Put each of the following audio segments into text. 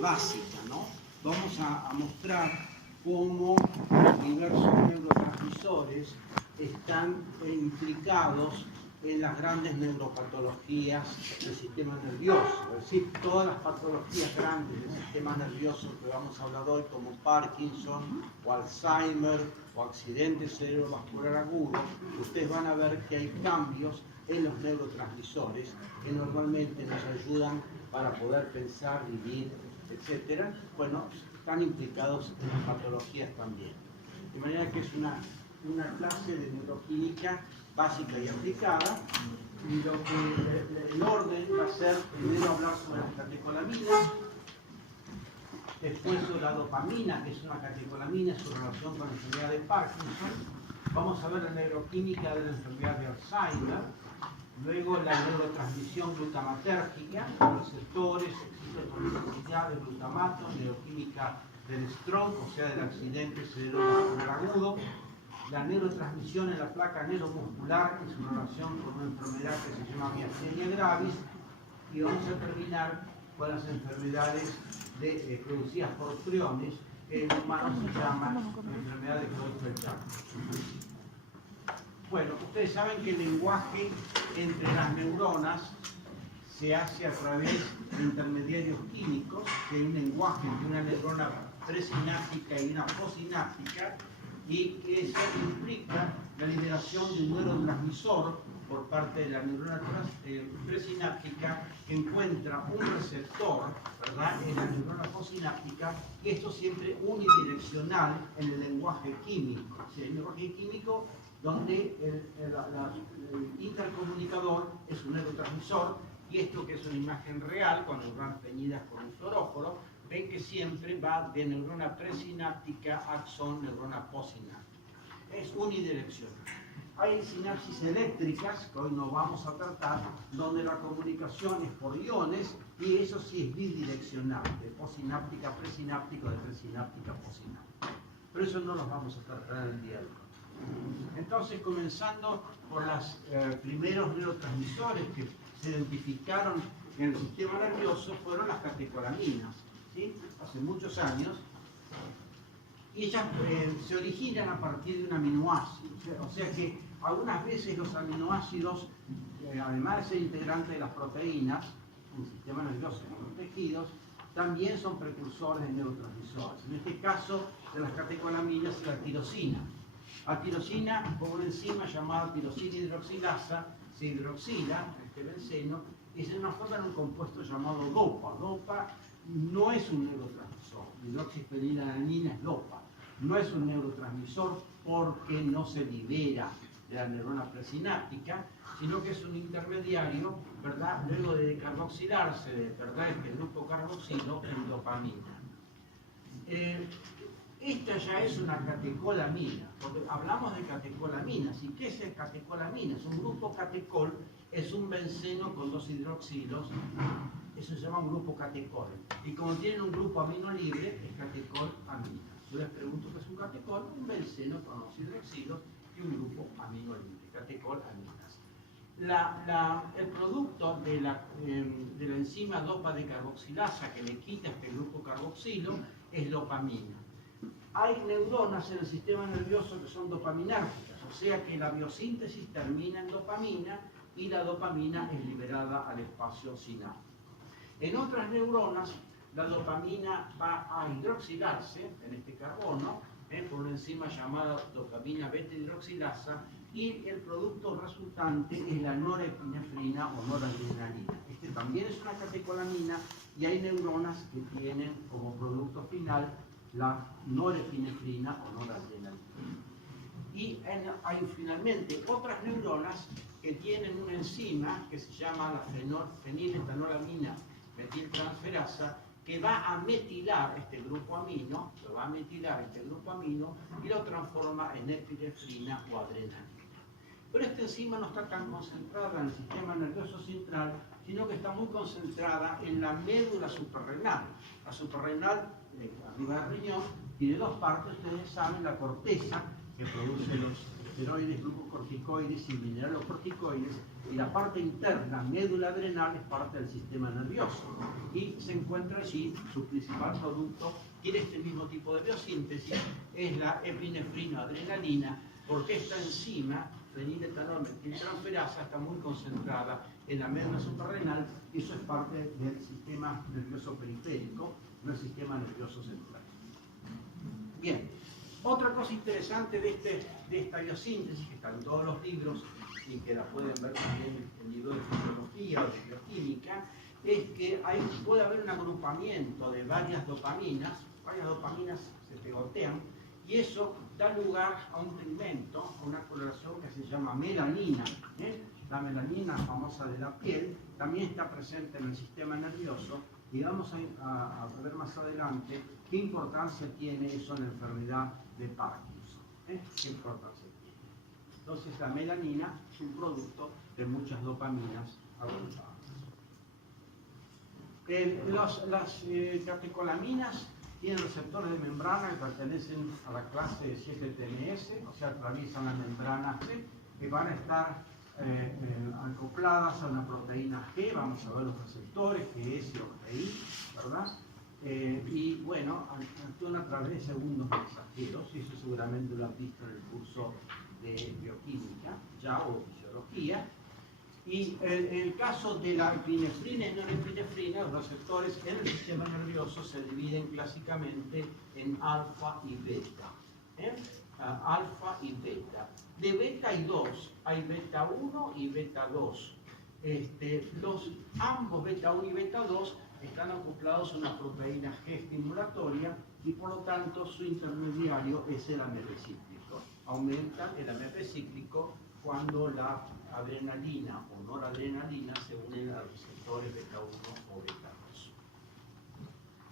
básica, ¿no? Vamos a mostrar cómo los diversos neurotransmisores están implicados en las grandes neuropatologías del sistema nervioso, es decir, todas las patologías grandes del sistema nervioso que vamos a hablar hoy, como Parkinson, o Alzheimer, o accidente cerebrovascular agudo, ustedes van a ver que hay cambios en los neurotransmisores que normalmente nos ayudan para poder pensar, vivir, etc. Bueno, están implicados en las patologías también. De manera que es una clase de neuroquímica básica y aplicada, y lo que el orden va a ser primero hablar sobre las catecolaminas, después sobre la dopamina, que es una catecolamina, su relación con la enfermedad de Parkinson. Vamos a ver la neuroquímica de la enfermedad de Alzheimer, luego la neurotransmisión glutamatérgica, los receptores, excitotoxicidad de glutamato, neuroquímica del stroke, o sea, del accidente cerebrovascular agudo, la neurotransmisión en la placa neuromuscular en su relación con una enfermedad que se llama miastenia gravis, y vamos a terminar con las enfermedades producidas por priones, que en humanos se llama enfermedad de Creutzfeldt-Jakob. Bueno, ustedes saben que el lenguaje entre las neuronas se hace a través de intermediarios químicos, que hay un lenguaje entre una neurona presináptica y una posináptica, y que eso implica la liberación de un neurotransmisor por parte de la neurona presináptica, que encuentra un receptor, ¿verdad?, en la neurona posináptica, y esto siempre unidireccional en el lenguaje químico. O sea, el lenguaje químico donde el intercomunicador es un neurotransmisor, y esto, que es una imagen real con neuronas teñidas con un fluoróforo, ven que siempre va de neurona presináptica a axón, neurona posináptica. Es unidireccional. Hay sinapsis eléctricas, que hoy no vamos a tratar, donde la comunicación es por iones, y eso sí es bidireccional, de posináptica a presináptica, de presináptica a posináptica. Pero eso no lo vamos a tratar en el día de hoy. Entonces, comenzando por los primeros neurotransmisores que se identificaron en el sistema nervioso, fueron las catecolaminas, ¿sí?, hace muchos años, y ellas se originan a partir de un aminoácido. O sea que algunas veces los aminoácidos, además de ser integrantes de las proteínas en el sistema nervioso y en los tejidos, también son precursores de neurotransmisores. En este caso, de las catecolaminas, la tirosina. La tirosina, con una enzima llamada tirosina hidroxilasa, se hidroxila este benceno y se transforma en un compuesto llamado DOPA. DOPA no es un neurotransmisor. Hidroxifenilalanina es DOPA. No es un neurotransmisor porque no se libera de la neurona presináptica, sino que es un intermediario, ¿verdad?, luego de decarboxilarse, ¿verdad?, este grupo carboxilo en dopamina. Esta ya es una catecolamina, porque hablamos de catecolaminas. ¿Y qué es el catecolamina? Es un grupo catecol, es un benceno con dos hidroxilos, eso se llama un grupo catecol. Y como tienen un grupo amino libre, es catecolamina. Yo les pregunto qué es un catecol, un benceno con dos hidroxilos y un grupo amino libre, catecolaminas. El producto de la enzima dopa decarboxilasa que le quita este grupo carboxilo es dopamina. Hay neuronas en el sistema nervioso que son dopaminérgicas, o sea que la biosíntesis termina en dopamina y la dopamina es liberada al espacio sináptico. En otras neuronas, la dopamina va a hidroxilarse en este carbono por una enzima llamada dopamina beta-hidroxilasa, y el producto resultante es la norepinefrina o noradrenalina. Este también es una catecolamina, y hay neuronas que tienen como producto final la norepinefrina o noradrenalina. Y hay finalmente otras neuronas que tienen una enzima que se llama la feniletonolamina metiltransferasa, que va a metilar este grupo amino, y lo transforma en epinefrina o adrenalina. Pero esta enzima no está tan concentrada en el sistema nervioso central, sino que está muy concentrada en la médula suprarrenal. La suprarrenal, arriba del riñón, tiene dos partes, ustedes saben, la corteza, que produce los esteroides, glucocorticoides y mineralocorticoides, y la parte interna, médula adrenal, es parte del sistema nervioso. Y se encuentra allí, su principal producto, tiene este mismo tipo de biosíntesis, es la epinefrina-adrenalina, porque esta enzima, feniletanol-metiltransferasa, está muy concentrada en la médula suprarrenal, y eso es parte del sistema nervioso periférico, no el sistema nervioso central. Bien, otra cosa interesante de esta biosíntesis, que está en todos los libros y que la pueden ver también en libros de fisiología o de bioquímica, es que puede haber un agrupamiento de varias dopaminas se pegotean, y eso da lugar a un pigmento, a una coloración que se llama melanina. La melanina famosa de la piel también está presente en el sistema nervioso, y vamos a ver más adelante qué importancia tiene eso en la enfermedad de Parkinson. ¿Qué importancia tiene? Entonces la melanina es un producto de muchas dopaminas agrupadas. Las catecolaminas tienen receptores de membrana que pertenecen a la clase de 7-TMS, o sea, atraviesan la membrana que van a estar acopladas a una proteína G. Vamos a ver los receptores, GS o GI, ¿verdad? Y bueno, actúan a través de segundos mensajeros, y eso seguramente lo han visto en el curso de bioquímica ya o fisiología. Y en el caso de la epinefrina y norepinefrina, los receptores en el sistema nervioso se dividen clásicamente en alfa y beta. Alfa y beta. De beta hay dos, hay beta 1 y beta 2. Ambos beta 1 y beta 2 están acoplados a una proteína G estimulatoria, y por lo tanto su intermediario es el AMP cíclico. Aumenta el AMP cíclico cuando la adrenalina o noradrenalina se unen a los receptores beta 1 o beta 2.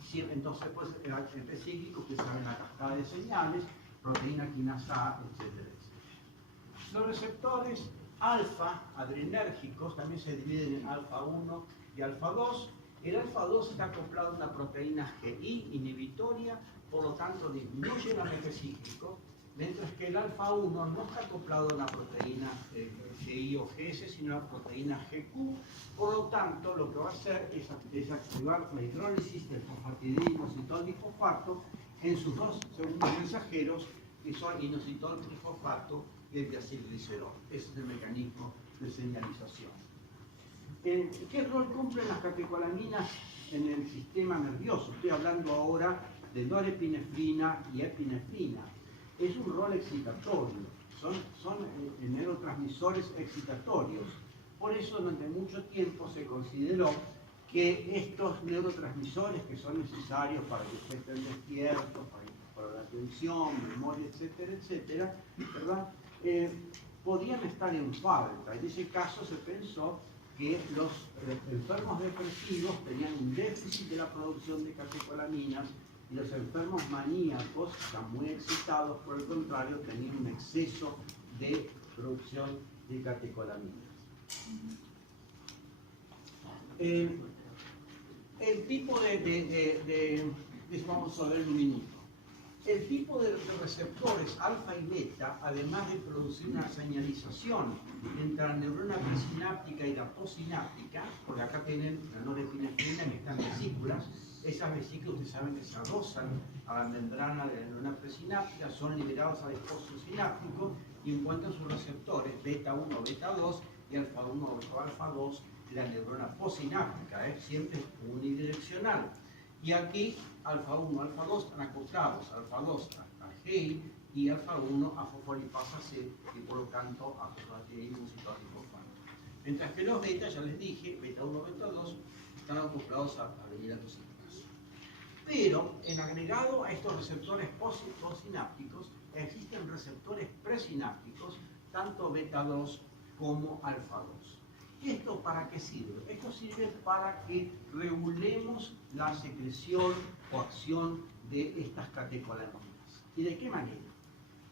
Sí, entonces, pues, el AMP cíclico, que saben la cascada de señales, proteína quinasa A, etcétera, etcétera. Los receptores alfa adrenérgicos también se dividen en alfa 1 y alfa 2. El alfa 2 está acoplado a una proteína GI inhibitoria, por lo tanto disminuye el AMP cíclico, mientras que el alfa 1 no está acoplado a una proteína GI o GS, sino a una proteína GQ. Por lo tanto, lo que va a hacer es activar la hidrólisis del fosfatidil, inositol difosfato en sus dos segundos mensajeros, que son inositol trifosfato y el diacilglicerol. Ese es el mecanismo de señalización. ¿Qué rol cumplen las catecolaminas en el sistema nervioso? Estoy hablando ahora de norepinefrina y epinefrina. Es un rol excitatorio, son neurotransmisores excitatorios. Por eso durante mucho tiempo se consideró que estos neurotransmisores, que son necesarios para que usted esté despierto, para la atención, memoria, etcétera, etcétera, ¿verdad? Podían estar en falta. En ese caso se pensó que los enfermos depresivos tenían un déficit de la producción de catecolaminas, y los enfermos maníacos, que están muy excitados, por el contrario, tenían un exceso de producción de catecolaminas. El tipo vamos a ver en un minuto. El tipo de receptores alfa y beta, además de producir una señalización entre la neurona presináptica y la postsináptica, porque acá tienen la norepinefrina que están vesículas. Esas vesículas, ustedes saben que se adosan a la membrana de la neurona presináptica, son liberados al espacio sináptico y encuentran sus receptores beta 1 o beta 2 y alfa 1 o alfa 2 de la neurona postsináptica, siempre unidireccional. Y aquí alfa 1, alfa 2 están acoplados, alfa 2 a GI y alfa 1 a fosfolipasa C, y por lo tanto a fosfatidil inositol difosfato. Mientras que los beta, ya les dije, beta 1, beta 2, están acoplados a veniratocinasa. Pero en agregado a estos receptores postsinápticos existen receptores presinápticos, tanto beta 2 como alfa 2. ¿Esto para qué sirve? Esto sirve para que regulemos la secreción o acción de estas catecolaminas. ¿Y de qué manera?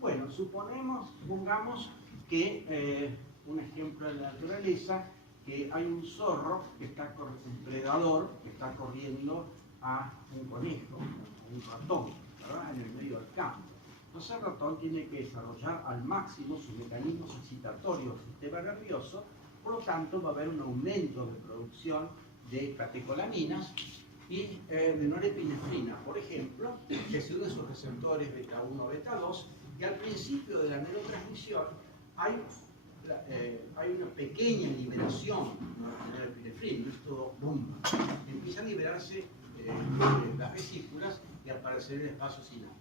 Bueno, supongamos que, un ejemplo de la naturaleza, que hay un zorro, un predador, que está corriendo a un conejo, a un ratón, ¿verdad?, en el medio del campo. Entonces el ratón tiene que desarrollar al máximo sus mecanismos excitatorios del sistema nervioso, por lo tanto va a haber un aumento de producción de catecolaminas y de norepinefrina, por ejemplo, que se unen sus receptores beta 1 beta 2, que al principio de la neurotransmisión hay una pequeña liberación de norepinefrina, no es todo boom, empiezan a liberarse las vesículas y aparecer el espacio sináptico.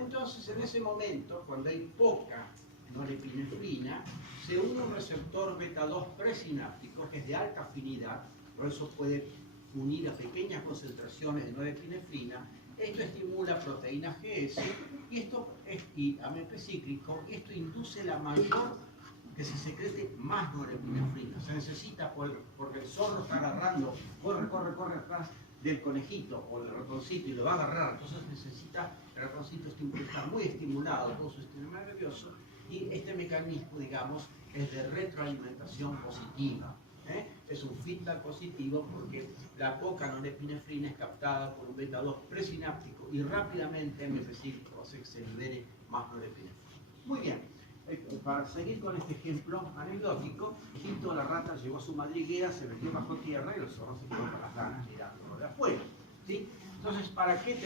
Entonces, en ese momento, cuando hay poca norepinefrina, se une un receptor beta 2 presináptico que es de alta afinidad, por eso puede unir a pequeñas concentraciones de norepinefrina. Esto estimula proteína GS y AMP cíclico, y esto induce la mayor que se secrete más norepinefrina. Se necesita porque el zorro está agarrando, corre atrás del conejito o del ratoncito y lo va a agarrar, entonces necesita el ratoncito estar muy estimulado todo su sistema nervioso, y este mecanismo, digamos, es de retroalimentación positiva. Es un feedback positivo porque la poca norepinefrina es captada por un beta 2 presináptico y rápidamente AMP cíclico hace que se libere más norepinefrina. Muy bien. Para seguir con este ejemplo anecdótico, Egipto, la rata llegó a su madriguera, se metió bajo tierra y el zorro se quedó con las ganas mirándolo de afuera. ¿Sí? Entonces, ¿para qué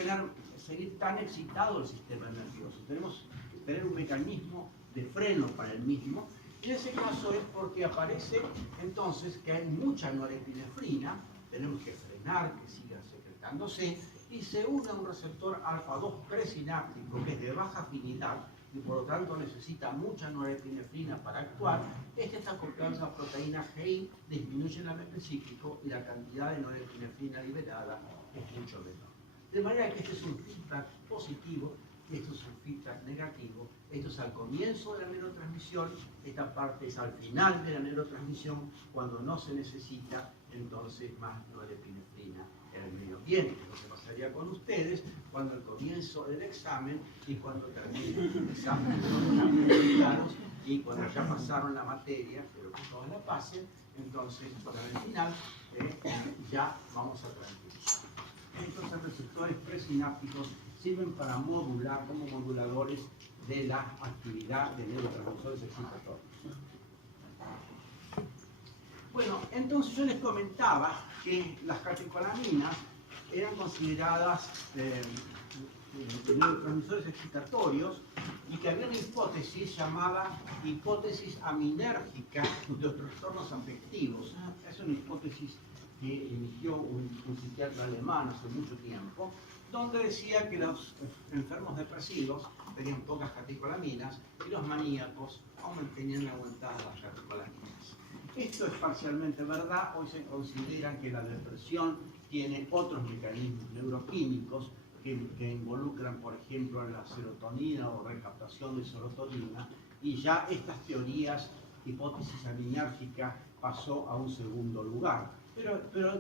seguir tan excitado el sistema nervioso? Tenemos que tener un mecanismo de freno para el mismo. En ese caso es porque aparece entonces que hay mucha norepinefrina, tenemos que frenar que siga secretándose, y se une a un receptor alfa 2 presináptico que es de baja afinidad, y por lo tanto necesita mucha norepinefrina para actuar. Este está acoplado a proteína GI, disminuye el AMP cíclico y la cantidad de norepinefrina liberada es mucho menor. De manera que este es un feedback positivo y esto es un feedback negativo. Esto es al comienzo de la neurotransmisión, esta parte es al final de la neurotransmisión, cuando no se necesita entonces más norepinefrina en el medio ambiente. Lo que pasaría con ustedes cuando al comienzo del examen y cuando termine el examen. Claros, y cuando ya pasaron la materia, pero que todos la pasen, entonces para el final ya vamos a tranquilizar. Estos receptores presinápticos sirven para modular, como moduladores de la actividad de neurotransmisores excitatorios. Bueno, entonces yo les comentaba que las catecolaminas eran consideradas neurotransmisores excitatorios y que había una hipótesis llamada hipótesis aminérgica de los trastornos afectivos. Es una hipótesis que emitió un psiquiatra alemán hace mucho tiempo, donde decía que los enfermos depresivos tenían pocas catecolaminas y los maníacos tenían aumentadas las catecolaminas. Esto es parcialmente verdad. Hoy se considera que la depresión tiene otros mecanismos neuroquímicos que involucran, por ejemplo, la serotonina o recaptación de serotonina, y ya estas teorías, hipótesis aminérgica, pasó a un segundo lugar. Pero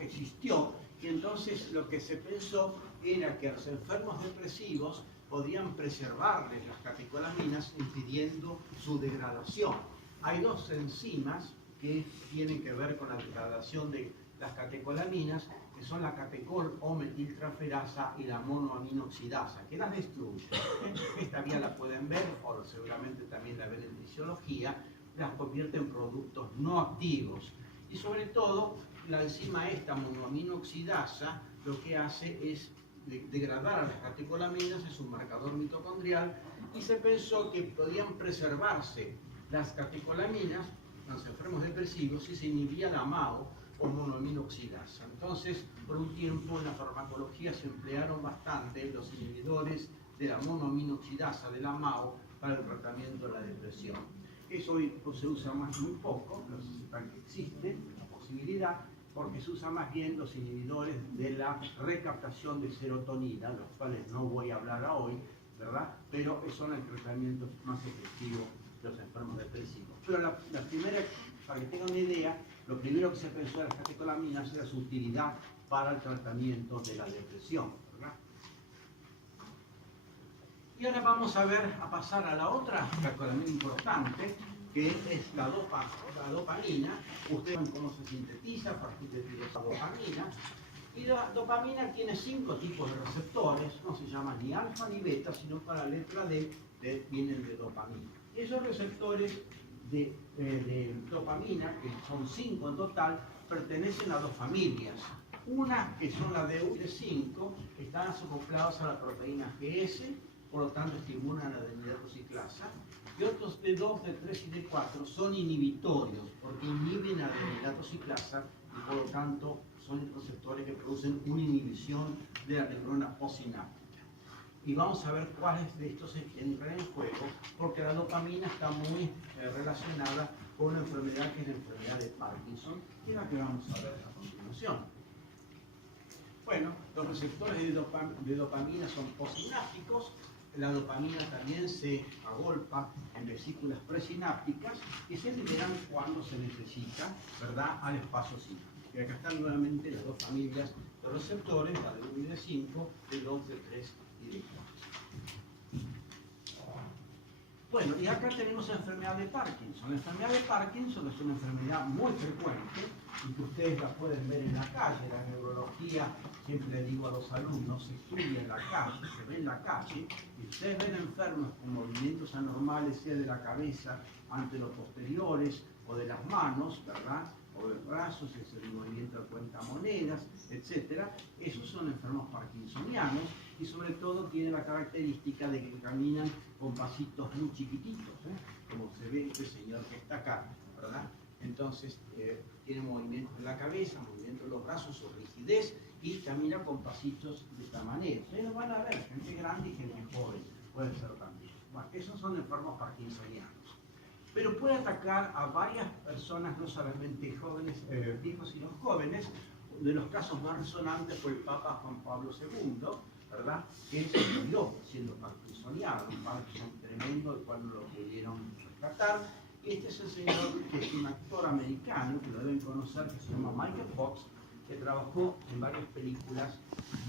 existió, y entonces lo que se pensó era que a los enfermos depresivos podían preservarles las catecolaminas impidiendo su degradación. Hay dos enzimas que tienen que ver con la degradación de las catecolaminas, que son la catecol o metiltransferasa y la monoaminoxidasa, que las destruyen. Esta vía la pueden ver, o seguramente también la ven en fisiología, las convierte en productos no activos. Y sobre todo, la enzima esta, monoaminoxidasa, lo que hace es degradar a las catecolaminas, es un marcador mitocondrial, y se pensó que podían preservarse las catecolaminas, los enfermos depresivos, si se inhibía la MAO o monoaminoxidasa. Entonces, por un tiempo en la farmacología se emplearon bastante los inhibidores de la monoaminoxidasa, de la MAO, para el tratamiento de la depresión. Eso hoy se usa muy poco, no se sepan que existe la posibilidad, porque se usan más bien los inhibidores de la recaptación de serotonina, los cuales no voy a hablar hoy, ¿verdad? Pero son el tratamiento más efectivo de los enfermos depresivos. Pero la primera, para que tengan una idea, lo primero que se pensó de las catecolaminas era su utilidad para el tratamiento de la depresión, ¿verdad? Y ahora vamos a pasar a la otra catecolamina importante, que es la dopamina. Ustedes ven cómo se sintetiza a partir de la dopamina. Y la dopamina tiene 5 tipos de receptores, no se llaman ni alfa ni beta, sino para la letra D, vienen de dopamina. Esos receptores de dopamina, que son 5 en total, pertenecen a 2 familias. Una que son la D1 y D5, que están acoplados a la proteína GS, por lo tanto estimulan la adenilatociclasa. Y otros D2, D3 y D4 son inhibitorios, porque inhiben la adenilatociclasa y por lo tanto son receptores que producen una inhibición de la neurona postsináptica. Y vamos a ver cuáles de estos entran en juego, porque la dopamina está muy relacionada con una enfermedad que es la enfermedad de Parkinson, que es la que vamos a ver a continuación. Bueno, los receptores de dopamina son postsinápticos. La dopamina también se agolpa en vesículas presinápticas y se liberan cuando se necesita, ¿verdad?, al espacio sináptico. Y acá están nuevamente las 2 familias de receptores, la de 1 y de 5, de 2, de 3 y de 4. Bueno, y acá tenemos la enfermedad de Parkinson. La enfermedad de Parkinson es una enfermedad muy frecuente y que ustedes la pueden ver en la calle. La neurología, siempre le digo a los alumnos, se estudia en la calle, se ve en la calle, y ustedes ven enfermos con movimientos anormales, sea de la cabeza, anteroposteriores o de las manos, ¿verdad?, o de brazos, es el movimiento de cuentamonedas, etc. Esos son enfermos parkinsonianos y sobre todo tienen la característica de que caminan con pasitos muy chiquititos, como se ve este señor que está acá, ¿verdad? Entonces tiene movimiento de la cabeza, movimiento de los brazos o rigidez y camina con pasitos de esta manera. Ustedes lo van a ver, gente grande y gente joven, puede ser también. Bueno, esos son enfermos parkinsonianos. Pero puede atacar a varias personas, no solamente jóvenes, viejos, sino jóvenes. De los casos más resonantes fue el Papa Juan Pablo II, ¿verdad?, que se murió siendo parkinsoniano, un Parkinson tremendo, el cual no lo pudieron rescatar. Y este es el señor, que es un actor americano, que lo deben conocer, que se llama Michael Fox, que trabajó en varias películas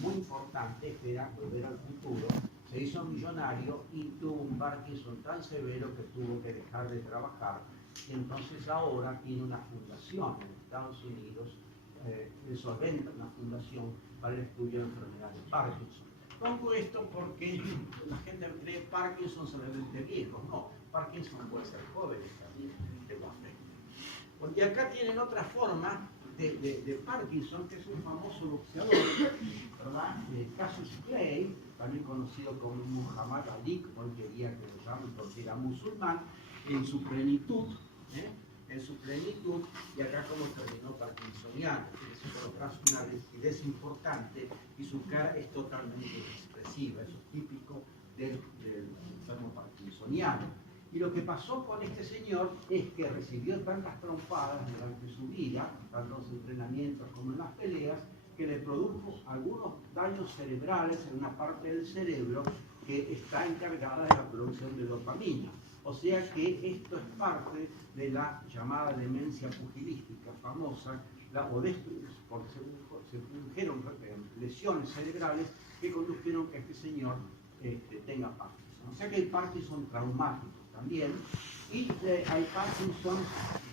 muy importantes, que era Volver al Futuro. Se hizo millonario y tuvo un Parkinson tan severo que tuvo que dejar de trabajar. Y entonces ahora tiene una fundación en Estados Unidos, solventa una fundación para el estudio de enfermedad de Parkinson. Pongo esto porque la gente cree Parkinson solamente viejos. No, Parkinson puede ser jóvenes también, de más bueno, y acá tienen otra forma de Parkinson, que es un famoso boxeador, ¿verdad? Cassius Clay, también conocido como Muhammad Ali, como él quería que lo llamen porque era musulmán, en su plenitud, y acá como terminó parkinsoniano, es una rigidez importante y su cara es totalmente expresiva, eso es típico del enfermo parkinsoniano. Y lo que pasó con este señor es que recibió tantas trompadas durante su vida, tanto en los entrenamientos como en las peleas, que le produjo algunos daños cerebrales en una parte del cerebro que está encargada de la producción de dopamina. O sea que esto es parte de la llamada demencia pugilística famosa, porque se produjeron lesiones cerebrales que condujeron a que este señor tenga Parkinson. O sea que hay Parkinson traumáticos también, y hay Parkinson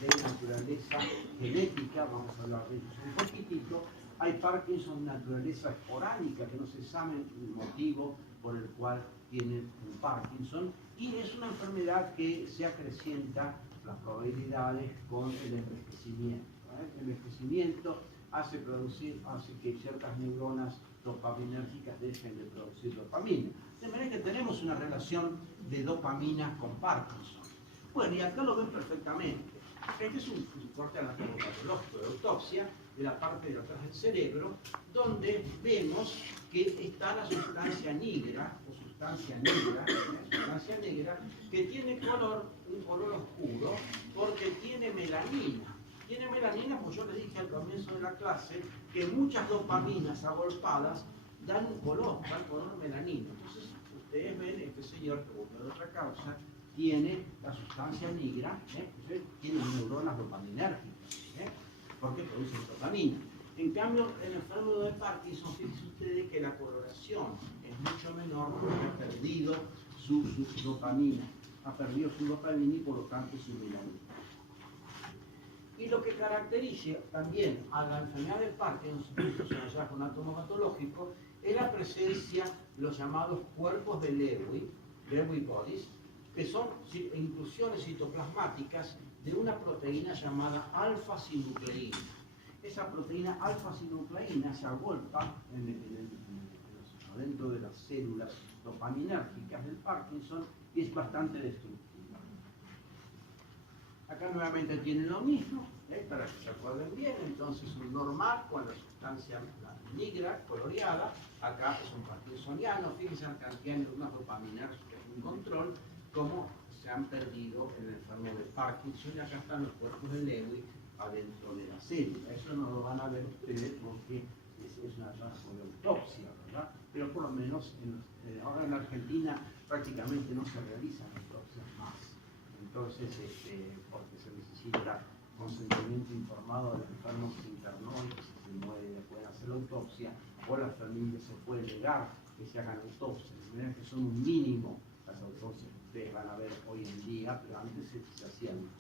de naturaleza genética, vamos a hablar de ellos un poquitito. Hay Parkinson de naturaleza esporádica, que no se sabe el motivo por el cual tienen un Parkinson, y es una enfermedad que se acrecienta las probabilidades con el envejecimiento. El envejecimiento hace que ciertas neuronas dopaminérgicas dejen de producir dopamina. De manera que tenemos una relación de dopamina con Parkinson. Bueno, y acá lo ven perfectamente. Este es un corte anatomopatológico de autopsia de la parte de atrás del cerebro, donde vemos que está la sustancia negra, que tiene un color oscuro, porque tiene melanina. Tiene melanina, pues yo les dije al comienzo de la clase que muchas dopaminas agolpadas dan color melanina. Entonces, ustedes ven, este señor, que por otra causa, tiene la sustancia negra, tiene neuronas dopaminérgicas, porque produce dopamina. En cambio, el enfermo de Parkinson, fíjense ustedes que la coloración es mucho menor porque ha perdido su dopamina. Ha perdido su dopamina y por lo tanto su melanina. Y lo que caracteriza también a la enfermedad de Parkinson, esto es un hallazgo anatomopatológico, es la presencia de los llamados cuerpos de Lewy bodies, que son inclusiones citoplasmáticas de una proteína llamada alfa-sinucleína. Esa proteína alfa-sinucleína se agolpa dentro de las células dopaminérgicas del Parkinson y es bastante destructiva. Acá nuevamente tienen lo mismo, para que se acuerden bien. Entonces un normal con la sustancia negra coloreada, acá es un parkinsoniano. Fíjense la cantidad de neuronas dopaminérgicas en control, cómo se han perdido en el enfermo de Parkinson, y acá están los cuerpos de Lewy adentro de la célula. Eso no lo van a ver ustedes porque es una trabajo de autopsia, ¿verdad? Pero por lo menos ahora en Argentina prácticamente no se realizan autopsias más. Entonces, porque se necesita consentimiento informado del enfermo que se internó y que si se muere le pueden hacer la autopsia, o la familia se puede negar que se hagan autopsias. De manera que son un mínimo las autopsias que ustedes van a ver hoy en día, pero antes se hacían más.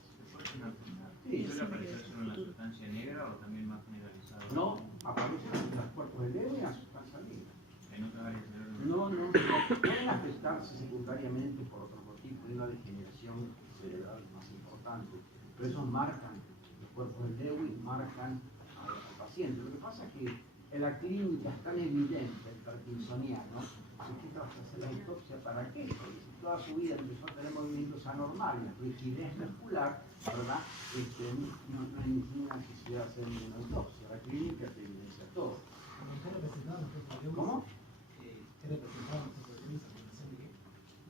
Sí. ¿Suele aparecer solo en la sustancia negra o también más generalizado? No, aparecen en los cuerpos de Lewy y en la sustancia negra. ¿En otras áreas cerebrales? No pueden afectarse secundariamente por otro motivo, hay una degeneración cerebral más importante, pero esos marcan, los cuerpos de Lewy marcan al paciente. Lo que pasa es que en la clínica es tan evidente el parkinsoniano, ¿qué te vas a hacer la autopsia para qué? Porque si toda su vida empezó a tener movimientos anormales, rigidez muscular, ¿verdad? No hay ninguna necesidad de hacer ninguna autopsia. La clínica te evidencia todo. ¿Cómo?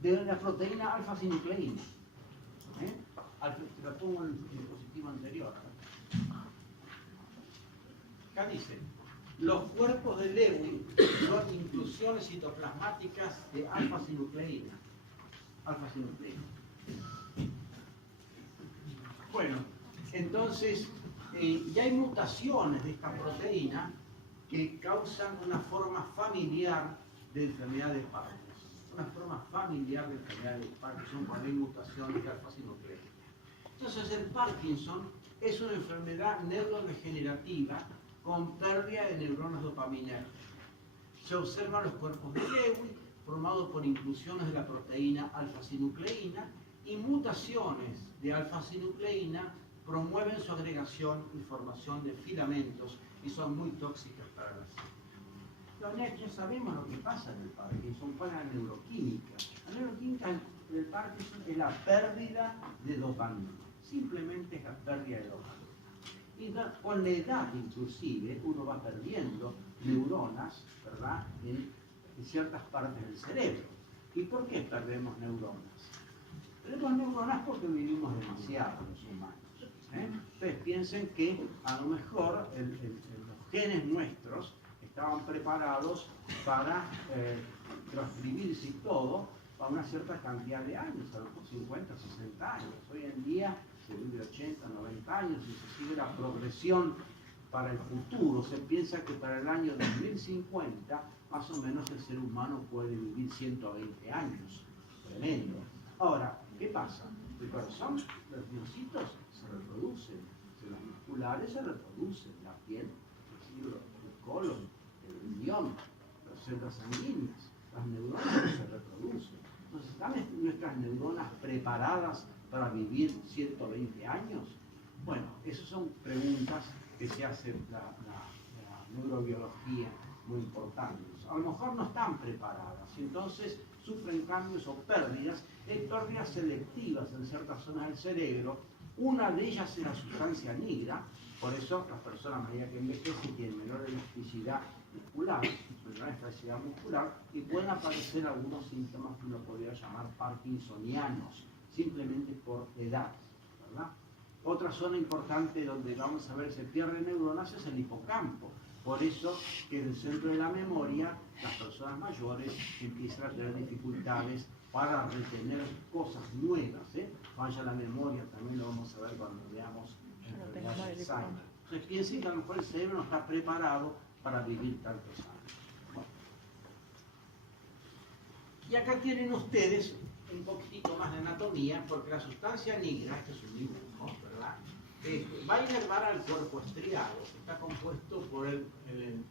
De la proteína alfa-sinucleína. Te lo pongo en el dispositivo anterior. Acá dice, los cuerpos de Lewy son inclusiones citoplasmáticas de alfa-sinucleína. Bueno, entonces, ya hay mutaciones de esta proteína que causan una forma familiar de enfermedad de Parkinson. Una forma familiar de enfermedad de Parkinson cuando hay mutaciones de alfa-sinucleína. Entonces el Parkinson es una enfermedad neurodegenerativa con pérdida de neuronas dopaminérgicas. Se observan los cuerpos de Lewy formados por inclusiones de la proteína alfa-sinucleína, y mutaciones de alfa-sinucleína promueven su agregación y formación de filamentos y son muy tóxicas para la célula. Ya sabemos lo que pasa en el Parkinson con la neuroquímica. La neuroquímica del Parkinson es la pérdida de dopamina. Simplemente es la pérdida de dopamina. Y con la edad inclusive uno va perdiendo neuronas, ¿verdad?, en ciertas partes del cerebro. ¿Y por qué perdemos neuronas? Perdemos neuronas porque vivimos demasiado los humanos. Ustedes piensen que a lo mejor los genes nuestros estaban preparados para transcribirse y todo a una cierta cantidad de años, a lo mejor 50, 60 años. Hoy en día se vive 80, 90 años y se sigue la progresión para el futuro. Se piensa que para el año 2050 más o menos el ser humano puede vivir 120 años. Tremendo. Ahora, ¿qué pasa? El corazón, los miocitos se reproducen, los musculares se reproducen, la piel, el colon, el riñón, las células sanguíneas, las neuronas se reproducen. Entonces, ¿están nuestras neuronas preparadas para vivir 120 años? Bueno, esas son preguntas que se hace la neurobiología muy importantes. A lo mejor no están preparadas y entonces sufren cambios o pérdidas selectivas en ciertas zonas del cerebro. Una de ellas es la sustancia negra, por eso las personas a medida que envejecen tienen menor elasticidad muscular, menor elasticidad muscular, y pueden aparecer algunos síntomas que uno podría llamar parkinsonianos, simplemente por edad, ¿verdad? Otra zona importante donde vamos a ver se pierden neuronas es el hipocampo. Por eso que en el centro de la memoria las personas mayores empiezan a tener dificultades para retener cosas nuevas. Falla la memoria, también lo vamos a ver cuando veamos enfermedades de Alzheimer. Entonces piensen que a lo mejor el cerebro no está preparado para vivir tantos años. Bueno. Y acá tienen ustedes un poquitito más de anatomía, porque la sustancia negra, este es un dibujo, ¿verdad?, va a inervar al cuerpo estriado, que está compuesto por el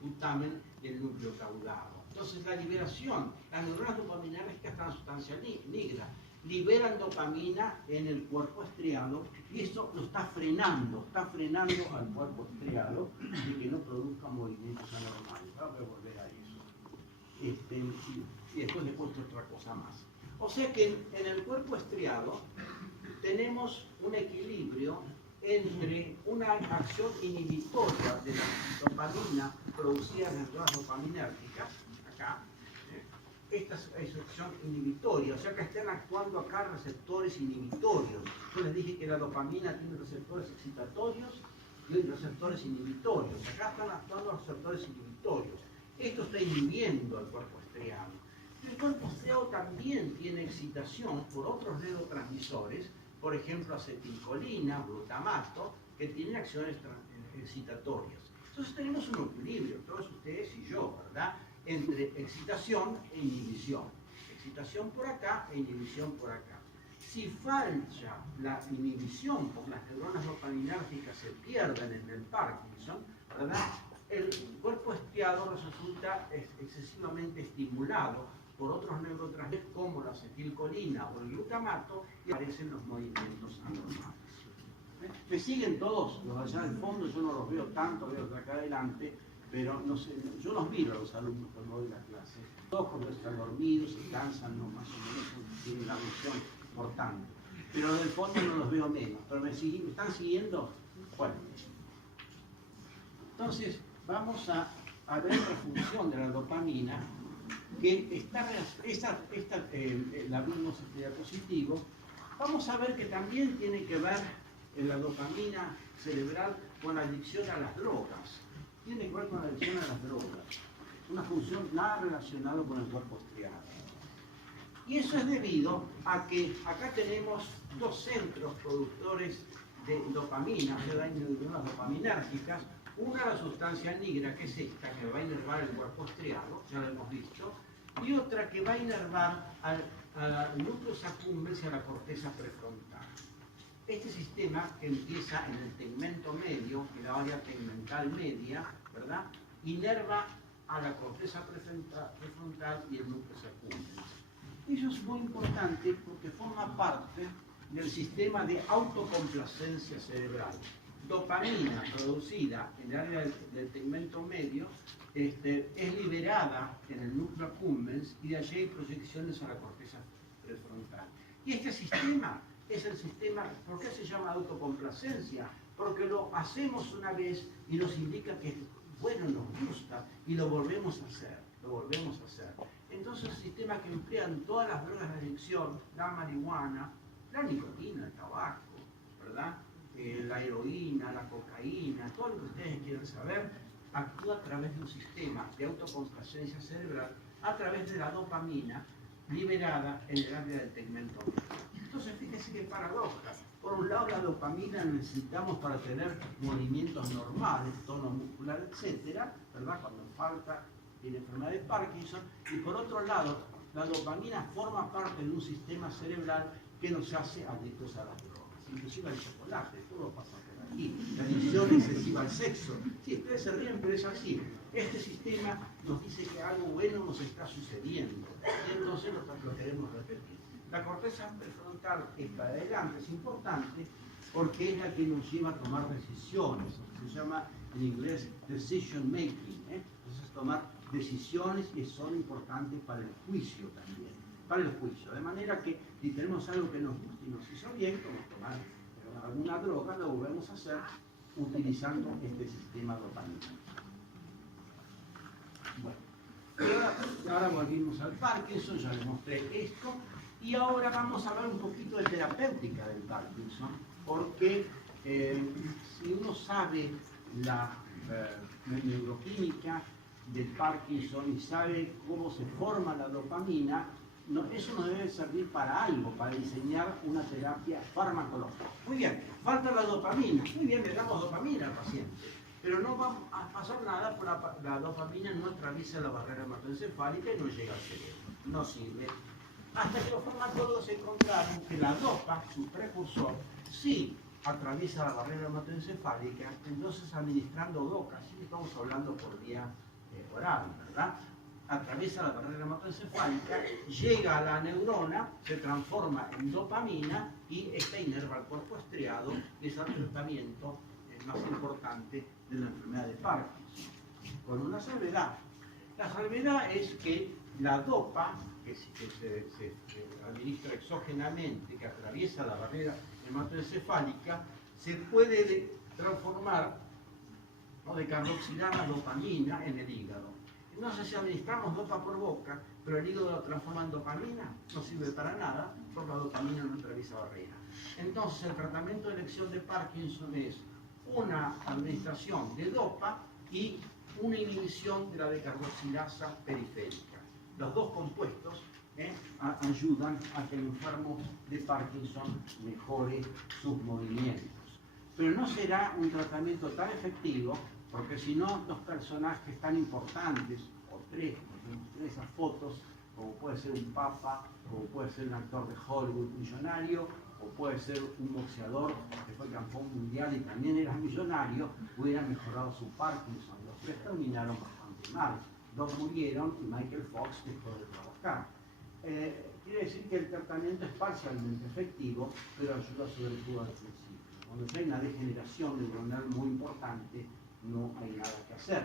putamen y el núcleo caudado. Entonces la liberación, las neuronas dopaminérgicas están en sustancia negra, liberan dopamina en el cuerpo estriado y esto lo está frenando al cuerpo estriado de que no produzca movimientos anormales. Vamos a volver a eso. Y después le he puesto otra cosa más. O sea que en el cuerpo estriado tenemos un equilibrio entre una acción inhibitoria de la dopamina producida en las neuronas dopaminérgicas, acá, esta es acción inhibitoria, o sea que están actuando acá receptores inhibitorios. Yo les dije que la dopamina tiene receptores excitatorios y receptores inhibitorios. Acá están actuando receptores inhibitorios. Esto está inhibiendo al cuerpo estriado. El cuerpo estriado también tiene excitación por otros neurotransmisores, por ejemplo, acetilcolina, glutamato, que tienen acciones excitatorias. Entonces tenemos un equilibrio, todos ustedes y yo, ¿verdad?, entre excitación e inhibición. Excitación por acá e inhibición por acá. Si falla la inhibición por las neuronas dopaminérgicas se pierden en el Parkinson, ¿verdad?, el cuerpo estriado resulta excesivamente estimulado por otros neurotransmisores como la acetilcolina o el glutamato y aparecen los movimientos anormales. ¿Me siguen todos? Los allá del fondo yo no los veo tanto, veo de acá adelante, pero no sé, yo los miro a los alumnos cuando doy la clase. Todos porque están dormidos, se cansan, no, más o menos tienen la visión importante. Pero del fondo no los veo menos. ¿Pero me están siguiendo? Bueno. Entonces, vamos a ver la función de la dopamina, que la vimos en diapositivo. Vamos a ver que también tiene que ver la dopamina cerebral con la adicción a las drogas. Tiene que ver con la adicción a las drogas. Es una función nada relacionada con el cuerpo estriado. Y eso es debido a que acá tenemos dos centros productores de dopamina, o sea, hay neuronas dopaminérgicas. Una la sustancia negra, que es esta, que va a inervar el cuerpo estriado, ya lo hemos visto, y otra que va a inervar al núcleo accumbens y a la corteza prefrontal. Este sistema que empieza en el tegmento medio, en la área tegmental media, ¿verdad?, inerva a la corteza prefrontal y el núcleo accumbens. Eso es muy importante porque forma parte del sistema de autocomplacencia cerebral. Dopamina producida en el área del tegmento medio es liberada en el núcleo accumbens y de allí hay proyecciones a la corteza prefrontal. Y este sistema es el sistema, ¿por qué se llama autocomplacencia? Porque lo hacemos una vez y nos indica que bueno, nos gusta y lo volvemos a hacer, Entonces el sistema que emplean todas las drogas de adicción, la marihuana, la nicotina, el tabaco, ¿verdad?, la heroína, la cocaína, todo lo que ustedes quieran saber, actúa a través de un sistema de autocomplacencia cerebral, a través de la dopamina liberada en el área del tegmento medio. Entonces, fíjense qué paradoja. Por un lado, la dopamina necesitamos para tener movimientos normales, tono muscular, etcétera, ¿verdad?, cuando falta tiene enfermedad de Parkinson. Y por otro lado, la dopamina forma parte de un sistema cerebral que nos hace adictos a las drogas. Inclusive al chocolate, todo pasa por aquí. La adicción excesiva al sexo. Sí, ustedes se ríen, pero es así. Este sistema nos dice que algo bueno nos está sucediendo. Y entonces lo queremos repetir. La corteza prefrontal está adelante, es importante porque es la que nos lleva a tomar decisiones. Se llama en inglés decision making. Entonces tomar decisiones que son importantes para el juicio también. De manera que si tenemos algo que nos gusta y nos hizo bien, como tomar alguna droga, lo volvemos a hacer utilizando este sistema dopamínico. Bueno, ahora volvimos al Parkinson, ya les mostré esto, y ahora vamos a hablar un poquito de terapéutica del Parkinson, porque si uno sabe la neuroquímica del Parkinson y sabe cómo se forma la dopamina, eso nos debe servir para algo, para diseñar una terapia farmacológica. Muy bien, falta la dopamina. Muy bien, le damos dopamina al paciente. Pero no va a pasar nada porque la dopamina no atraviesa la barrera hematoencefálica y no llega al cerebro. No sirve. Hasta que los farmacólogos encontraron que la dopa, su precursor, sí atraviesa la barrera hematoencefálica, entonces administrando DOCA, así que estamos hablando por vía oral, ¿verdad? Atraviesa la barrera hematoencefálica, llega a la neurona, se transforma en dopamina y esta inerva al cuerpo estriado, que es el tratamiento más importante de la enfermedad de Parkinson. Con una salvedad. La salvedad es que la dopa, que se administra exógenamente, que atraviesa la barrera hematoencefálica, se puede transformar o decarboxilar la dopamina en el hígado. Entonces, si administramos dopa por boca, pero el hígado lo transforma en dopamina, no sirve para nada, porque la dopamina no atraviesa barrera. Entonces, el tratamiento de elección de Parkinson es una administración de dopa y una inhibición de la decarboxilasa periférica. Los dos compuestos ayudan a que el enfermo de Parkinson mejore sus movimientos. Pero no será un tratamiento tan efectivo, porque si no, dos personajes tan importantes, o tres, en esas fotos, como puede ser un papa, como puede ser un actor de Hollywood millonario, o puede ser un boxeador que fue campeón mundial y también era millonario, hubieran mejorado su Parkinson. Los tres terminaron bastante mal. Dos murieron y Michael Fox dejó de trabajar. Quiere decir que el tratamiento es parcialmente efectivo, pero ayuda sobre todo al principio. Cuando hay una degeneración neuronal muy importante, no hay nada que hacer.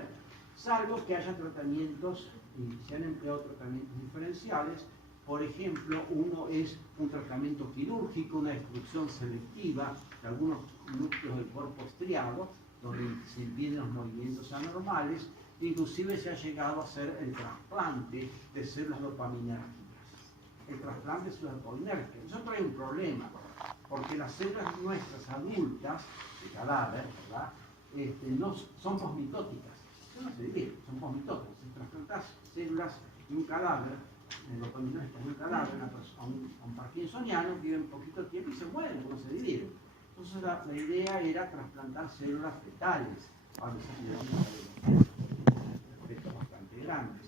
Salvo que haya tratamientos, y se han empleado tratamientos diferenciales. Por ejemplo, uno es un tratamiento quirúrgico, una destrucción selectiva de algunos núcleos del cuerpo estriado, donde se impiden los movimientos anormales. Inclusive se ha llegado a hacer el trasplante de células dopaminérgicas. El trasplante de células dopaminérgicas. Eso trae un problema, porque las células nuestras adultas, de cadáver, ¿verdad? No son posmitóticas. Eso no se divide, son posmitóticas. Si trasplantas células de un cadáver, dopaminérgicas de un cadáver, a un parkinsoniano, viven poquito tiempo y se mueren, no se dividen. Entonces la idea era trasplantar células fetales para desarrollar efectos bastante grandes.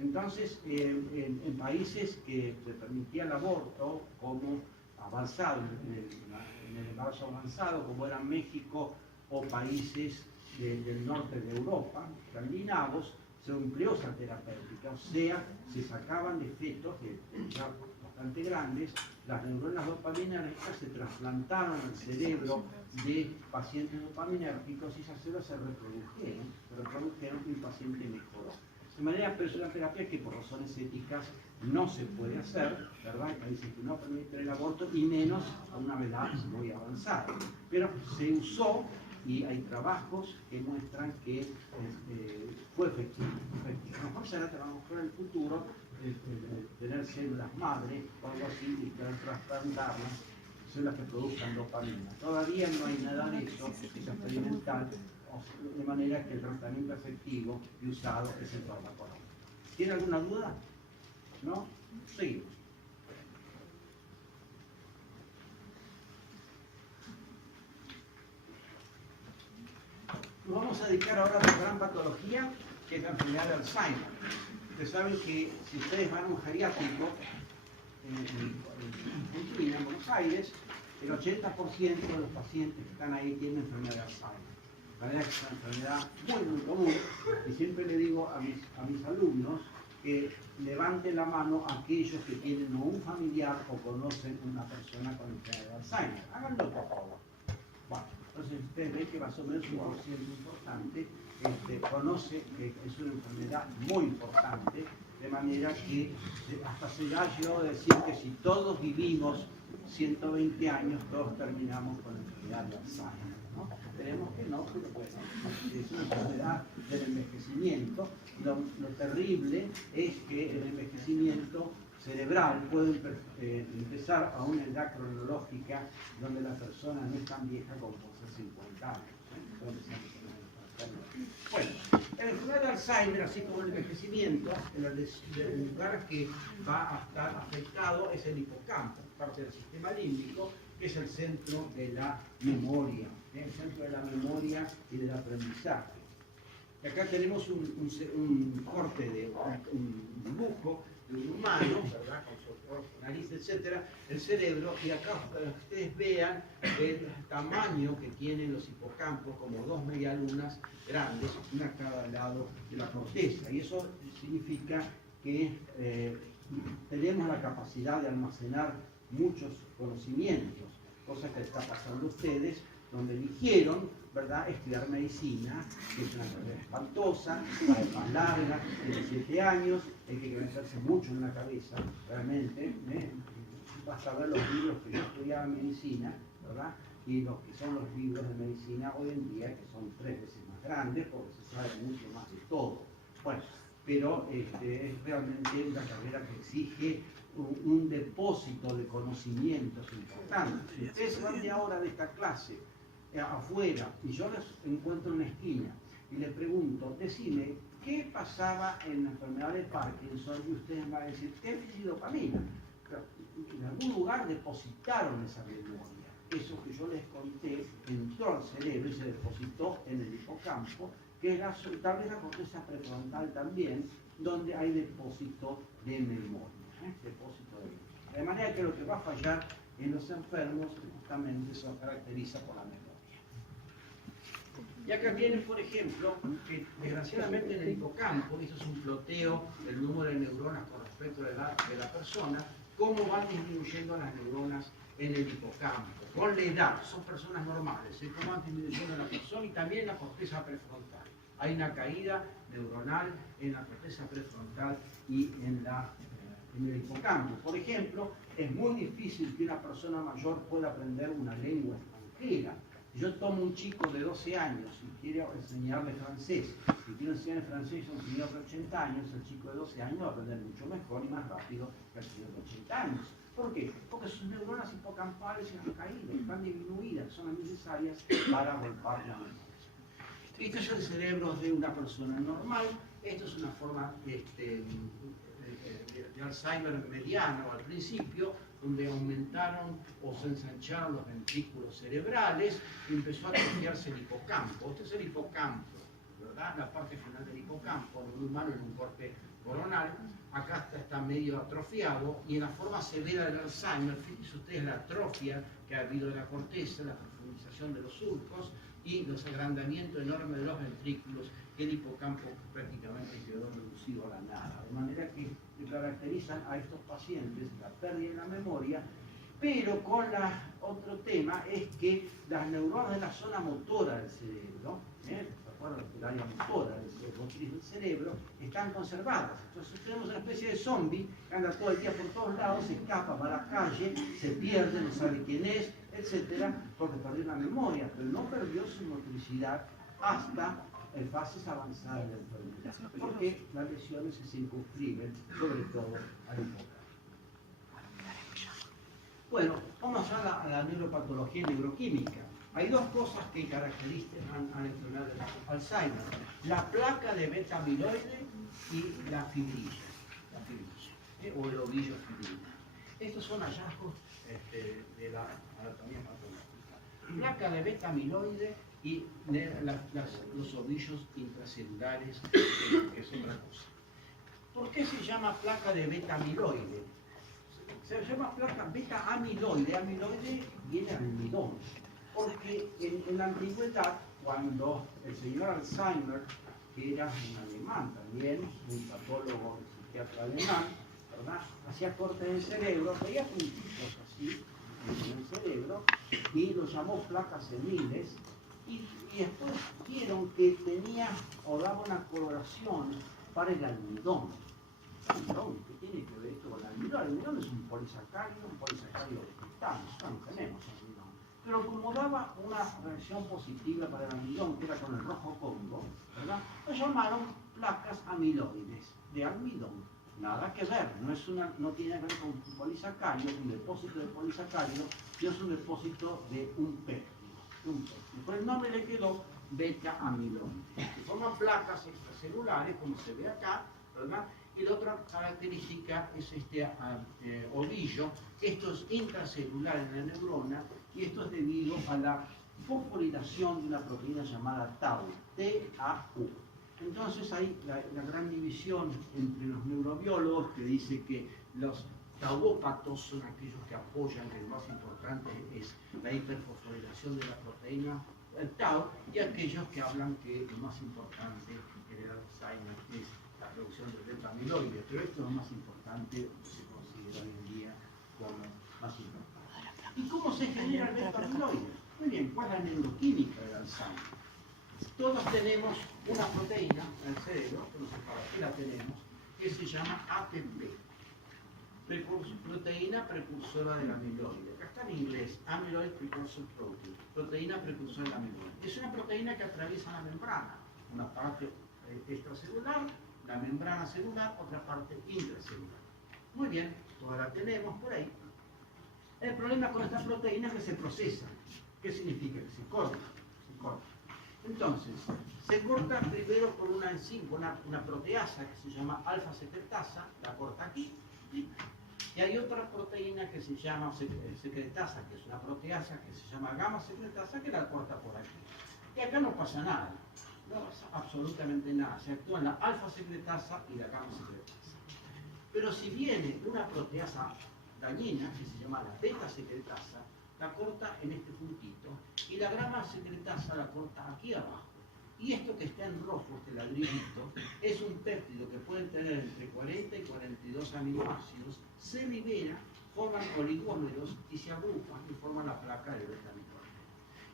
Entonces, en países que se permitía el aborto como avanzado, en el embarazo avanzado, como eran México o países del norte de Europa, escandinavos, se empleó esa terapéutica, o sea, se sacaban de fetos ya bastante grandes, las neuronas dopaminérgicas se trasplantaron al cerebro de pacientes dopaminérgicos y esas células se reprodujeron y el paciente mejoró. De manera que es una terapia que por razones éticas no se puede hacer, ¿verdad? Hay países que no permiten el aborto y menos a una edad muy avanzada. Pero se usó y hay trabajos que muestran que fue efectivo. A lo mejor será a lo mejor en el futuro tener células madre o algo así y querer trasplantarlas, células que produzcan dopamina. Todavía no hay nada de eso, es experimental, de manera que el tratamiento efectivo y usado es el farmacología. ¿Tiene alguna duda? ¿No? Seguimos. Nos vamos a dedicar ahora a la gran patología, que es la enfermedad de Alzheimer. Ustedes saben que si ustedes van a un geriátrico en Argentina, en Buenos Aires, el 80% de los pacientes que están ahí tienen enfermedad de Alzheimer. La verdad es una enfermedad muy común y siempre le digo a mis alumnos que levanten la mano aquellos que tienen o un familiar o conocen una persona con enfermedad de Alzheimer. Háganlo, por favor. Bueno, entonces ustedes ven que más o menos un porcentaje importante conoce que es una enfermedad muy importante, de manera que hasta se ha llegado a decir que si todos vivimos 120 años, todos terminamos con la enfermedad de Alzheimer, ¿no? Esperemos que no, pero bueno, es una enfermedad del envejecimiento. Lo terrible es que el envejecimiento cerebral puede empezar a una edad cronológica donde la persona no es tan vieja como hace 50 años. Bueno, la enfermedad de Alzheimer, así como el envejecimiento, el lugar que va a estar afectado es el hipocampo, parte del sistema límbico, que es el centro de la memoria, el centro de la memoria y del aprendizaje. Y acá tenemos un corte de un dibujo de un humano, ¿verdad? Con su ojo, nariz, etcétera, el cerebro, y acá para que ustedes vean el tamaño que tienen los hipocampos, como dos medialunas grandes, una a cada lado de la corteza, y eso significa que tenemos la capacidad de almacenar muchos conocimientos, cosa que está pasando a ustedes, donde eligieron, ¿verdad?, estudiar medicina, que es una carrera espantosa, es más larga, tiene 7 años, hay que meterse mucho en la cabeza, realmente, basta ver los libros que yo estudiaba en medicina, ¿verdad?, y los que son los libros de medicina hoy en día, que son 3 veces más grandes, porque se sabe mucho más de todo. Bueno, pero es realmente una carrera que exige un depósito de conocimientos importantes. Si ustedes van de ahora de esta clase afuera y yo les encuentro en una esquina y les pregunto, decime, ¿qué pasaba en la enfermedad de Parkinson? Y ustedes van a decir, dopamina. Pero en algún lugar depositaron esa memoria. Eso que yo les conté entró al cerebro y se depositó en el hipocampo, que es tal vez la corteza prefrontal también, donde hay depósito de memoria. Depósito de memoria. De manera que lo que va a fallar en los enfermos justamente se caracteriza por la memoria. Y acá viene, por ejemplo, que desgraciadamente en el hipocampo, y eso es un ploteo del número de neuronas con respecto de la persona, cómo van disminuyendo las neuronas en el hipocampo, con la edad, son personas normales, cómo van disminuyendo la persona y también la corteza prefrontal. Hay una caída neuronal en la corteza prefrontal y en el hipocampo. Por ejemplo, es muy difícil que una persona mayor pueda aprender una lengua extranjera. Si yo tomo un chico de 12 años y quiero enseñarle francés, si quiero enseñarle francés a un señor de 80 años, el chico de 12 años va a aprender mucho mejor y más rápido que el señor de 80 años. ¿Por qué? Porque sus neuronas hipocampales se han caído, están disminuidas, son necesarias para volcar la memoria. Este es el cerebro de una persona normal. Esto es una forma de Alzheimer mediano al principio, donde aumentaron o se ensancharon los ventrículos cerebrales y empezó a atrofiarse el hipocampo. Este es el hipocampo, ¿verdad? La parte final del hipocampo, en un humano en un corte coronal. Acá está medio atrofiado y en la forma severa del Alzheimer, fíjense ustedes la atrofia que ha habido de la corteza, la profundización de los surcos y los agrandamientos enormes de los ventrículos, que el hipocampo prácticamente quedó reducido a la nada. De manera que caracterizan a estos pacientes la pérdida de la memoria, pero con otro tema es que las neuronas de la zona motora del cerebro, el área motora del cerebro, están conservadas. Entonces tenemos una especie de zombie que anda todo el día por todos lados, se escapa, va a la calle, se pierde, no sabe quién es, etcétera, porque perdió la memoria, pero no perdió su motricidad hasta en fases avanzadas de la enfermedad, porque las lesiones se circunscriben sobre todo al hipocampo. Bueno, vamos a la neuropatología y neuroquímica. Hay dos cosas que caracterizan a la enfermedad de Alzheimer: la placa de beta-amiloide y la fibrilla, o el ovillo fibril. Estos son hallazgos de la anatomía patológica. Placa de beta-amiloide y los ovillos intracelulares, que es otra cosa. ¿Por qué se llama placa de beta-amiloide? Se llama placa beta-amiloide. Amiloide viene de almidón, porque en la antigüedad, cuando el señor Alzheimer, que era un alemán también, un patólogo, psiquiatra alemán, ¿verdad?, hacía cortes del cerebro, veía puntitos así en el cerebro y los llamó placas seniles. Y después vieron que tenía o daba una coloración para el almidón. ¿Qué tiene que ver esto con el almidón? El almidón es un polisacárido vegetal, nosotros no tenemos almidón. Pero como daba una reacción positiva para el almidón, que era con el rojo Congo, ¿verdad?, lo llamaron placas amiloides de almidón. Nada que ver, no tiene que ver con un polisacárido, un depósito de polisacárido, sino es un depósito de un péptido. Por el nombre le quedó beta-amiloide. Se forman placas extracelulares, como se ve acá, ¿verdad? Y la otra característica es este ovillo. Esto es intracelular en la neurona y esto es debido a la fosforilación de una proteína llamada tau, TAU. Entonces hay la gran división entre los neurobiólogos que dice que los tauópatos son aquellos que apoyan que lo más importante es la hiperfosforilación de la proteína el tau, y aquellos que hablan que lo más importante en el Alzheimer es la producción del beta-amiloide, pero esto es lo más importante, lo que se considera hoy en día como más importante. ¿Y cómo se genera el beta-amiloide? Muy bien, ¿cuál es la neuroquímica del Alzheimer? Todos tenemos una proteína en el cerebro, que no sé para qué la tenemos, que se llama ATP, proteína precursora del amiloide. Acá está en inglés, Amyloid Precursor Protein, proteína precursora del amiloide. Es una proteína que atraviesa la membrana, una parte extracelular, la membrana celular, otra parte intracelular. Muy bien, toda la tenemos por ahí. El problema con esta proteína es que se procesa. ¿Qué significa? Que se corta. Entonces, se corta primero por una enzima, una proteasa que se llama alfa-secretasa, la corta aquí, ¿sí? Y hay otra proteína que se llama secretasa, que es una proteasa que se llama gamma-secretasa, que la corta por aquí. Y acá no pasa nada, no pasa absolutamente nada, se actúa en la alfa-secretasa y la gamma-secretasa. Pero si viene una proteasa dañina, que se llama la beta-secretasa, la corta en este puntito, y la gamma-secretasa la corta aquí abajo. Y esto que está en rojo, este ladrillito, es un péptido que puede tener entre 40 y 42 aminoácidos, se libera, forman oligómeros y se agrupan y forman la placa del beta-amiloide.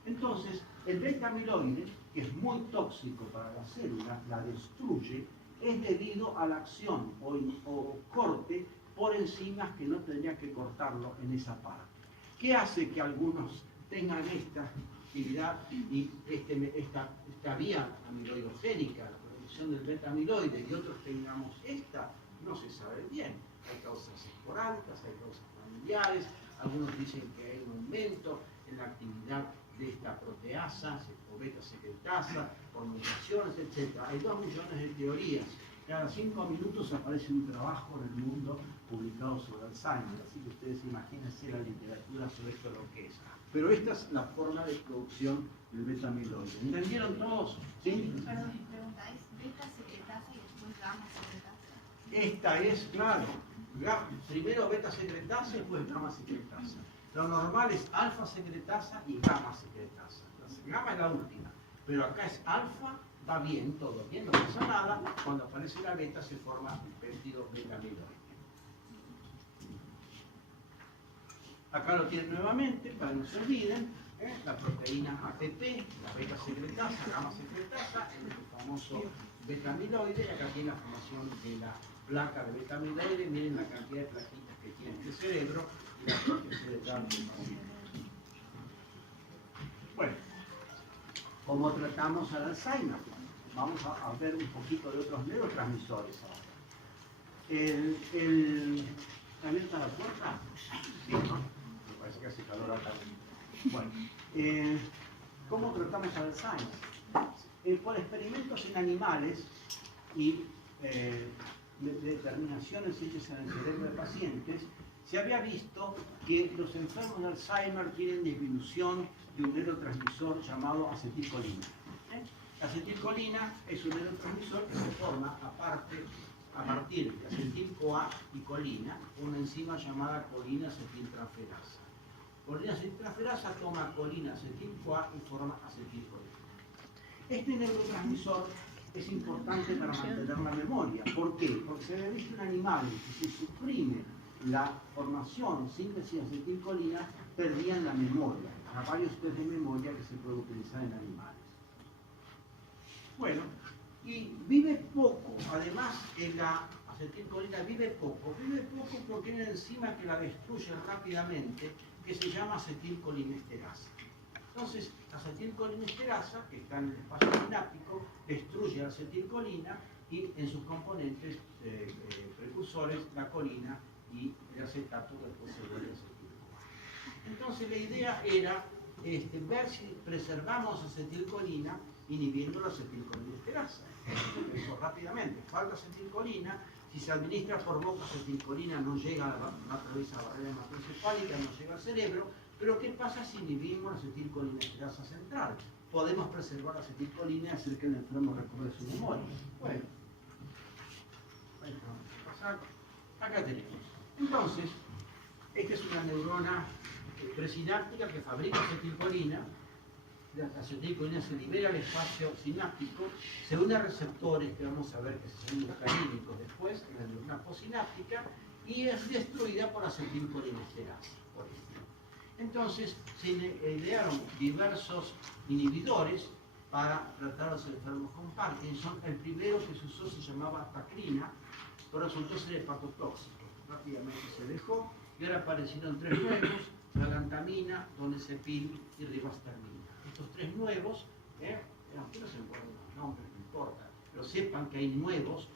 Entonces, el beta-amiloide, que es muy tóxico para la célula, la destruye, es debido a la acción o corte por enzimas que no tendría que cortarlo en esa parte. ¿Qué hace que algunos tengan esta actividad y esta vía amiloidogénica, la producción del beta-amiloide, y otros tengamos esta? No se sabe bien. Hay causas esporádicas, hay causas familiares, algunos dicen que hay un aumento en la actividad de esta proteasa o beta-secretasa por mutaciones, etc. Hay 2 millones de teorías. Cada 5 minutos aparece un trabajo en el mundo publicado sobre Alzheimer, así que ustedes imagínense la literatura sobre esto lo que es. Pero esta es la forma de producción del beta-amiloide. ¿Entendieron todos? ¿Sí? Perdón, mi pregunta es beta-secretasa y después gamma-secretasa. Esta es, claro, primero beta-secretasa y después gamma-secretasa. Lo normal es alfa-secretasa y gamma-secretasa. Gamma es la última, pero acá es alfa. Va bien, todo bien, no pasa nada. Cuando aparece la beta se forma el péptido beta-amiloide. Acá lo tienen nuevamente, para que no se olviden, la proteína ATP, la beta-secretasa, gamma-secretasa, el famoso beta-amiloide, y acá tiene la formación de la placa de beta-amiloide. Miren la cantidad de plaquitas que tiene este cerebro y la corteza cerebral del paciente. Bueno, ¿cómo tratamos al Alzheimer? Vamos a ver un poquito de otros neurotransmisores ahora. ¿Está abierta la puerta? Sí, ¿no? Me parece que hace calor acá. Bueno, ¿cómo tratamos al Alzheimer? Por experimentos en animales y determinaciones hechas en el cerebro de pacientes, se había visto que los enfermos de Alzheimer tienen disminución de un neurotransmisor llamado acetilcolina. La acetilcolina es un neurotransmisor que se forma a partir de acetil-CoA y colina, una enzima llamada colina-acetiltransferasa. Colina-acetiltransferasa toma colina-acetil-CoA y forma acetilcolina. Este neurotransmisor es importante para mantener la memoria. ¿Por qué? Porque se había visto en animales que si suprime la formación, síntesis de acetilcolina, perdían la memoria. Hay varios test de memoria que se pueden utilizar en animales. Bueno, y vive poco, además la acetilcolina vive poco porque tiene una enzima que la destruye rápidamente, que se llama acetilcolinesterasa. Entonces, la acetilcolinesterasa, que está en el espacio sináptico, destruye la acetilcolina y en sus componentes precursores, la colina y el acetato que después se vuelve acetil-CoA. Entonces, la idea era ver si preservamos acetilcolina inhibiendo la acetilcolinesterasa. Eso rápidamente, falta acetilcolina, Si se administra por boca, acetilcolina no llega a atraviesa la barrera hematoencefálica, no llega al cerebro. Pero ¿qué pasa si inhibimos la acetilcolinesterasa central? Podemos preservar la acetilcolina y hacer que el enfermo recuerde su memoria. Bueno, vamos a pasar. Acá tenemos. Entonces, esta es una neurona presináptica que fabrica acetilcolina. La acetilcolina se libera al espacio sináptico, se une a receptores que vamos a ver que son muscarínicos después en la neurona posináptica y es destruida por acetilcolinesterasa. Por ejemplo. Entonces se idearon diversos inhibidores para tratar a los enfermos con Parkinson. El primero que se usó se llamaba tacrina, pero resultó ser hepatotóxico. Rápidamente se dejó y ahora aparecieron 3 nuevos: galantamina, donepezil y ribastamina. Estos 3 nuevos, aunque no se acuerdan los nombres, no importa, pero sepan que hay nuevos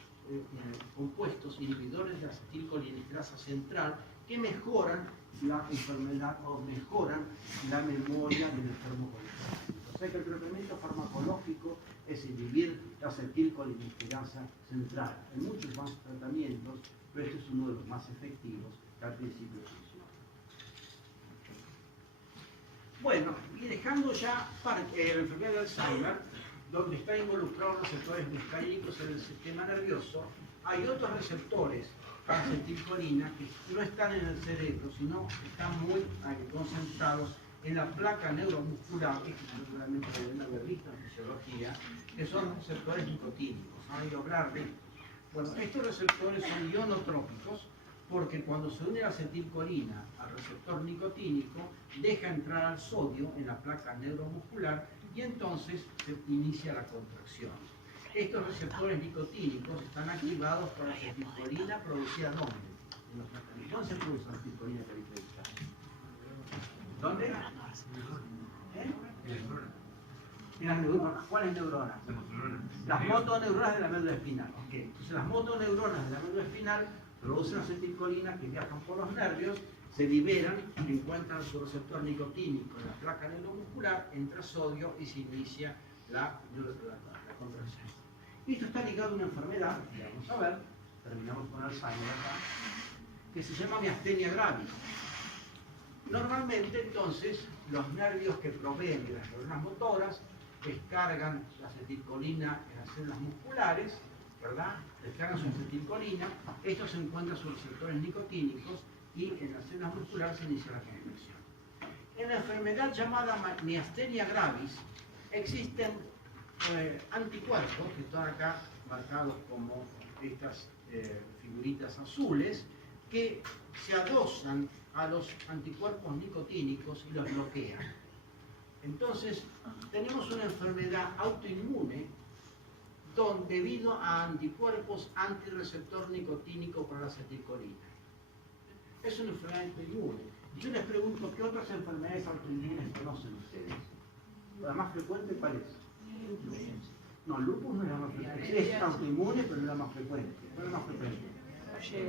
compuestos inhibidores de acetilcolinesterasa central que mejoran la enfermedad o mejoran la memoria del enfermo con Parkinson. O sea que el tratamiento farmacológico es inhibir la acetilcolinesterasa central. Hay muchos más tratamientos, pero este es uno de los más efectivos que al principio funciona. Bueno, y dejando ya la enfermedad de Alzheimer, donde están involucrados los receptores muscarínicos en el sistema nervioso, hay otros receptores para acetilcolina que no están en el cerebro, sino están muy concentrados en la placa neuromuscular, que seguramente deben haber visto en fisiología, que son receptores nicotínicos. ¿Han oído hablar de? Bueno, estos receptores son ionotrópicos porque cuando se une la acetilcolina al receptor nicotínico, deja entrar al sodio en la placa neuromuscular y entonces se inicia la contracción. Estos receptores nicotínicos están activados por la acetilcolina producida ¿dónde? En los mecanismos. ¿Dónde se produce la acetilcolina periférica? ¿Dónde? En las neuronas. ¿Cuáles neuronas? Las motoneuronas de la médula espinal. Okay. Entonces las motoneuronas de la médula espinal producen acetilcolina que viajan por los nervios, se liberan, encuentran su receptor nicotínico en la placa neuromuscular, entra sodio y se inicia la contracción. Y esto está ligado a una enfermedad, que vamos a ver, terminamos con Alzheimer acá, que se llama miastenia gravis. Normalmente entonces los nervios que proveen de las neuronas motoras descargan la acetilcolina en las células musculares, ¿verdad? Descargan su acetilcolina, esto se encuentra en sus receptores nicotínicos y en las células musculares se inicia la contracción. En la enfermedad llamada miastenia gravis existen anticuerpos que están acá marcados como estas figuritas azules que se adosan a los anticuerpos nicotínicos y los bloquean. Entonces tenemos una enfermedad autoinmune debido a anticuerpos antirreceptor nicotínico para la acetilcolina. Es una enfermedad autoinmune. Yo les pregunto, ¿qué otras enfermedades autoinmunes conocen ustedes? ¿La más frecuente cuál es? No, el lupus no es la más frecuente. Es autoinmune, pero no es la más frecuente. ¿Cuál es la más frecuente?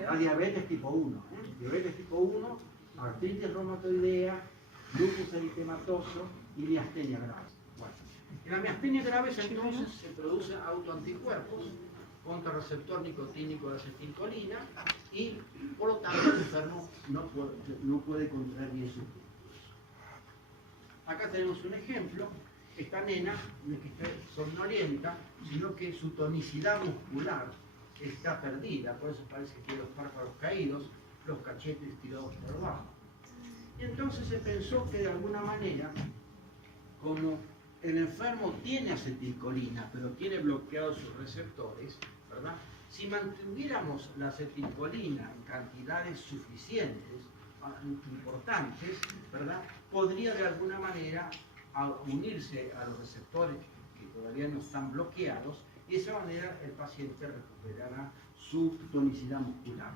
La diabetes tipo 1. Diabetes tipo 1, artritis reumatoidea, lupus eritematoso y miastenia gravis. Bueno, en la miastenia gravis entonces se producen autoanticuerpos contra el receptor nicotínico de acetilcolina y por lo tanto el enfermo no puede contraer bien sus vínculos. Acá tenemos un ejemplo. Esta nena no es que esté somnolienta, sino que su tonicidad muscular está perdida, por eso parece que tiene los párpados caídos, los cachetes tirados por abajo. Y entonces se pensó que de alguna manera, como el enfermo tiene acetilcolina, pero tiene bloqueados sus receptores, ¿verdad? Si mantuviéramos la acetilcolina en cantidades suficientes, importantes, ¿verdad? Podría de alguna manera unirse a los receptores que todavía no están bloqueados y de esa manera el paciente recuperará su tonicidad muscular.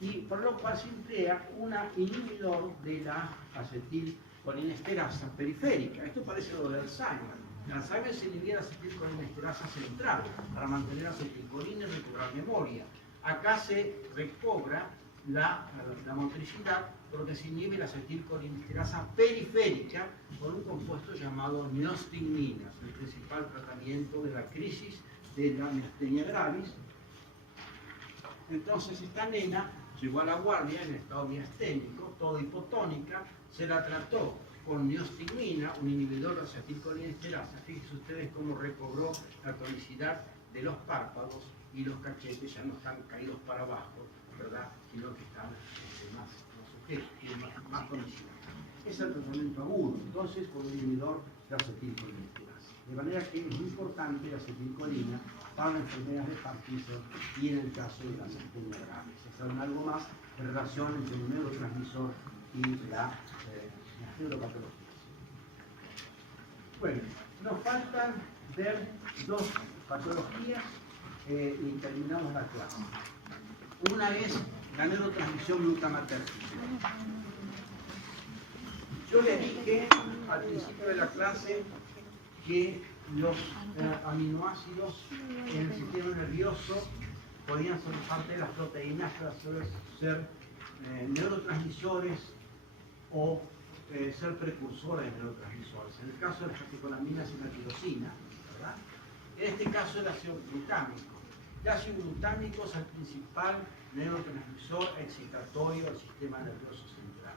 Y por lo cual se emplea un inhibidor de la acetilcolinesterasa periférica. Esto parece lo de Alzheimer. En Alzheimer se inhibía la acetilcolinesterasa central para mantener la acetilcolina y recobrar memoria. Acá se recobra la motricidad porque se inhibe la acetilcolinesterasa periférica con un compuesto llamado neostigmina, el principal tratamiento de la crisis de la miastenia gravis. Entonces esta nena llegó a la guardia en estado miasténico, toda hipotónica, se la trató con neostigmina, un inhibidor de acetilcolinesterasa. Fíjense ustedes cómo recobró la tonicidad de los párpados y los cachetes ya no están caídos para abajo, ¿verdad? Sino que están más sujetos, tienen más tonicidad. Es el tratamiento agudo, entonces con un inhibidor de acetilcolinesterasa. De manera que es muy importante la acetilcolina para las enfermedades de Parkinson y en el caso de las astenias graves. Saben algo más en relación entre el neurotransmisor y las neuropatologías. Bueno, nos faltan ver dos patologías y terminamos la clase. Una es la neurotransmisión glutamatérgica. Yo les dije al principio de la clase que los aminoácidos en el sistema nervioso podían ser parte de las proteínas para ser neurotransmisores o ser precursores de neurotransmisores. En el caso de las catecolaminas y la tirosina, ¿verdad? En este caso el ácido glutámico. El ácido glutámico es el principal neurotransmisor excitatorio del sistema nervioso central.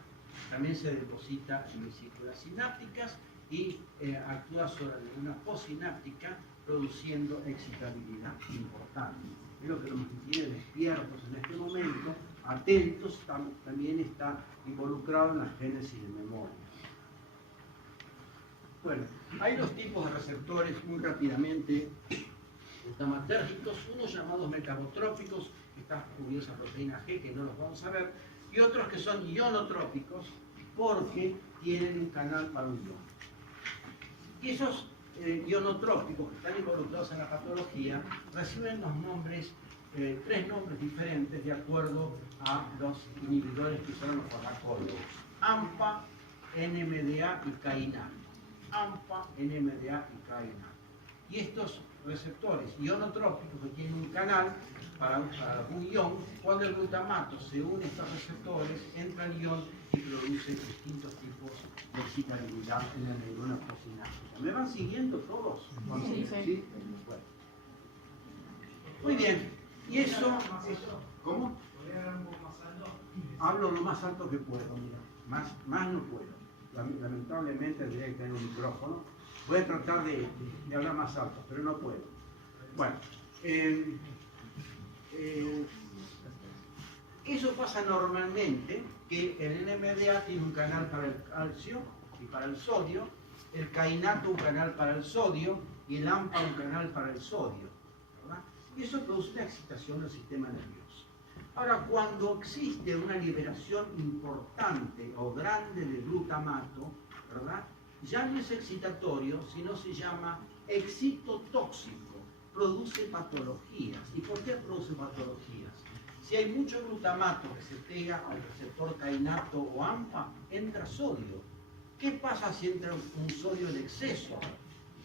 También se deposita en vesículas sinápticas y actúa sobre la neurona postsináptica, produciendo excitabilidad importante. Es lo que nos mantiene despiertos en este momento, atentos. También está involucrado en la génesis de memoria. Bueno, hay dos tipos de receptores muy rápidamente glutamatérgicos, unos llamados metabotrópicos, que está cubierta esa proteína G, que no los vamos a ver, y otros que son ionotrópicos, porque tienen un canal para un ion. Y esos ionotrópicos que están involucrados en la patología reciben los nombres, tres nombres diferentes de acuerdo a los inhibidores que usaron los farmacólogos: AMPA, NMDA y CAINA. AMPA, NMDA y CAINA. Y estos receptores ionotrópicos que tienen un canal para un ion, cuando el glutamato se une a estos receptores, entra el ion y produce distintos tipos de excitabilidad en la neurona postsináptica. ¿Me van siguiendo todos? Sí. ¿Sí? Bueno. Muy bien. Y eso ¿cómo? Hablo lo más alto que puedo, mira. Más no puedo. Lamentablemente tendría que tener un micrófono. Voy a tratar de hablar más alto, pero no puedo. Bueno, eso pasa normalmente, que el NMDA tiene un canal para el calcio y para el sodio, el cainato un canal para el sodio y el AMPA un canal para el sodio, ¿verdad? Y eso produce una excitación del sistema nervioso. Ahora, cuando existe una liberación importante o grande de glutamato, ¿verdad?, ya no es excitatorio, sino se llama excitotóxico, produce patologías. ¿Y por qué produce patologías? Si hay mucho glutamato que se pega al receptor cainato o AMPA, entra sodio. ¿Qué pasa si entra un sodio en exceso?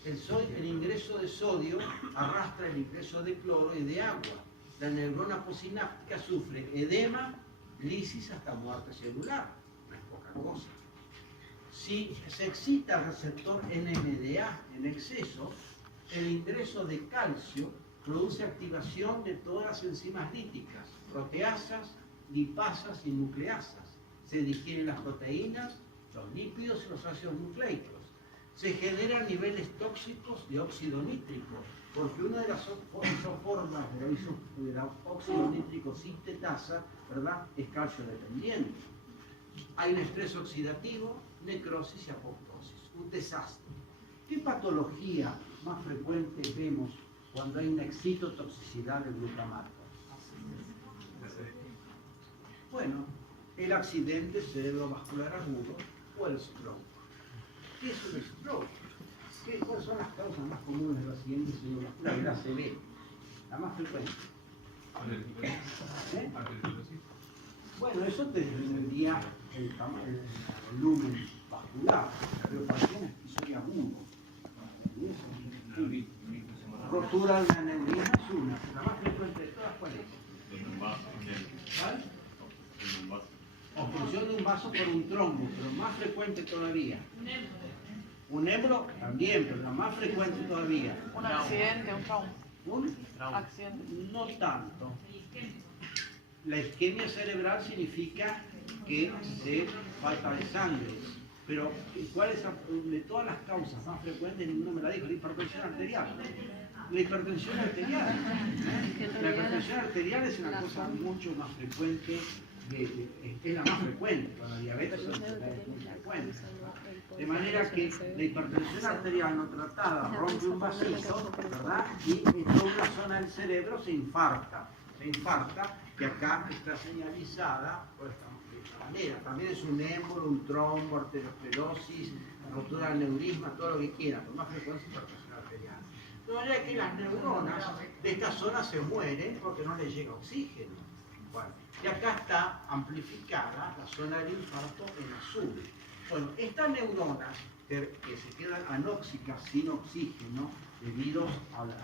El ingreso de sodio arrastra el ingreso de cloro y de agua. La neurona postsináptica sufre edema, lisis hasta muerte celular. No es poca cosa. Si se excita el receptor NMDA en exceso, el ingreso de calcio produce activación de todas las enzimas líticas, proteasas, lipasas y nucleasas. Se digieren las proteínas, los lípidos y los ácidos nucleicos. Se generan niveles tóxicos de óxido nítrico, porque una de las formas de la óxido nítrico sintetasa, ¿verdad?, es calcio dependiente. Hay un estrés oxidativo, necrosis y apoptosis. Un desastre. ¿Qué patología más frecuente vemos cuando hay una excitotoxicidad del glutamato? Bueno, el accidente cerebrovascular agudo o el stroke. ¿Qué es un stroke? ¿Cuáles son las causas más comunes del accidente cerebrovascular? La ACV, la más frecuente. Bueno, eso te dependería el volumen vascular, pero para un episodio agudo. Rotura de aneurisma es una, la más frecuente de todas, ¿cuál es? ¿Cuál? Obstrucción de un vaso por un trombo, pero más frecuente todavía. Un hembro también, pero la más frecuente todavía. Un accidente, un trauma. ¿Un? Accidente. No tanto. La isquemia cerebral significa que se falta de sangre. Pero, ¿cuál es de todas las causas más frecuentes? Ninguno me la dijo, la hipertensión arterial. La hipertensión arterial. La hipertensión arterial es una cosa mucho más frecuente, es la más frecuente, con la diabetes es muy frecuente. De manera que la hipertensión arterial no tratada rompe un vasito, ¿verdad? Y en toda una zona del cerebro se infarta, que acá está señalizada por esta manera. También es un émbolo, un trombo, arteriosclerosis, rotura del neurisma, todo lo que quieran, con más frecuencia hipertensión arterial. De manera que las neuronas de esta zona se mueren porque no les llega oxígeno. Bueno, y acá está amplificada la zona del infarto en azul. Bueno, estas neuronas que se quedan anóxicas sin oxígeno debido a la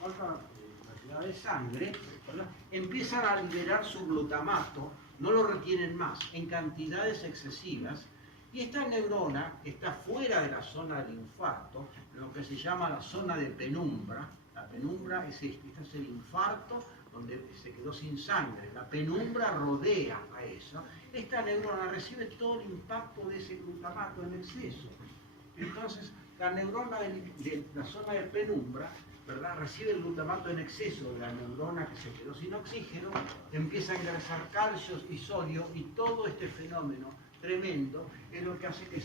falta de cantidad de sangre, ¿verdad? Empiezan a liberar su glutamato, no lo retienen más, en cantidades excesivas, y esta neurona que está fuera de la zona del infarto, lo que se llama la zona de penumbra. La penumbra es este es el infarto donde se quedó sin sangre. La penumbra rodea a eso. Esta neurona recibe todo el impacto de ese glutamato en exceso. Entonces, la neurona de la zona de penumbra, ¿verdad?, recibe el glutamato en exceso de la neurona que se quedó sin oxígeno, empieza a ingresar calcio y sodio, y todo este fenómeno tremendo es lo que hace que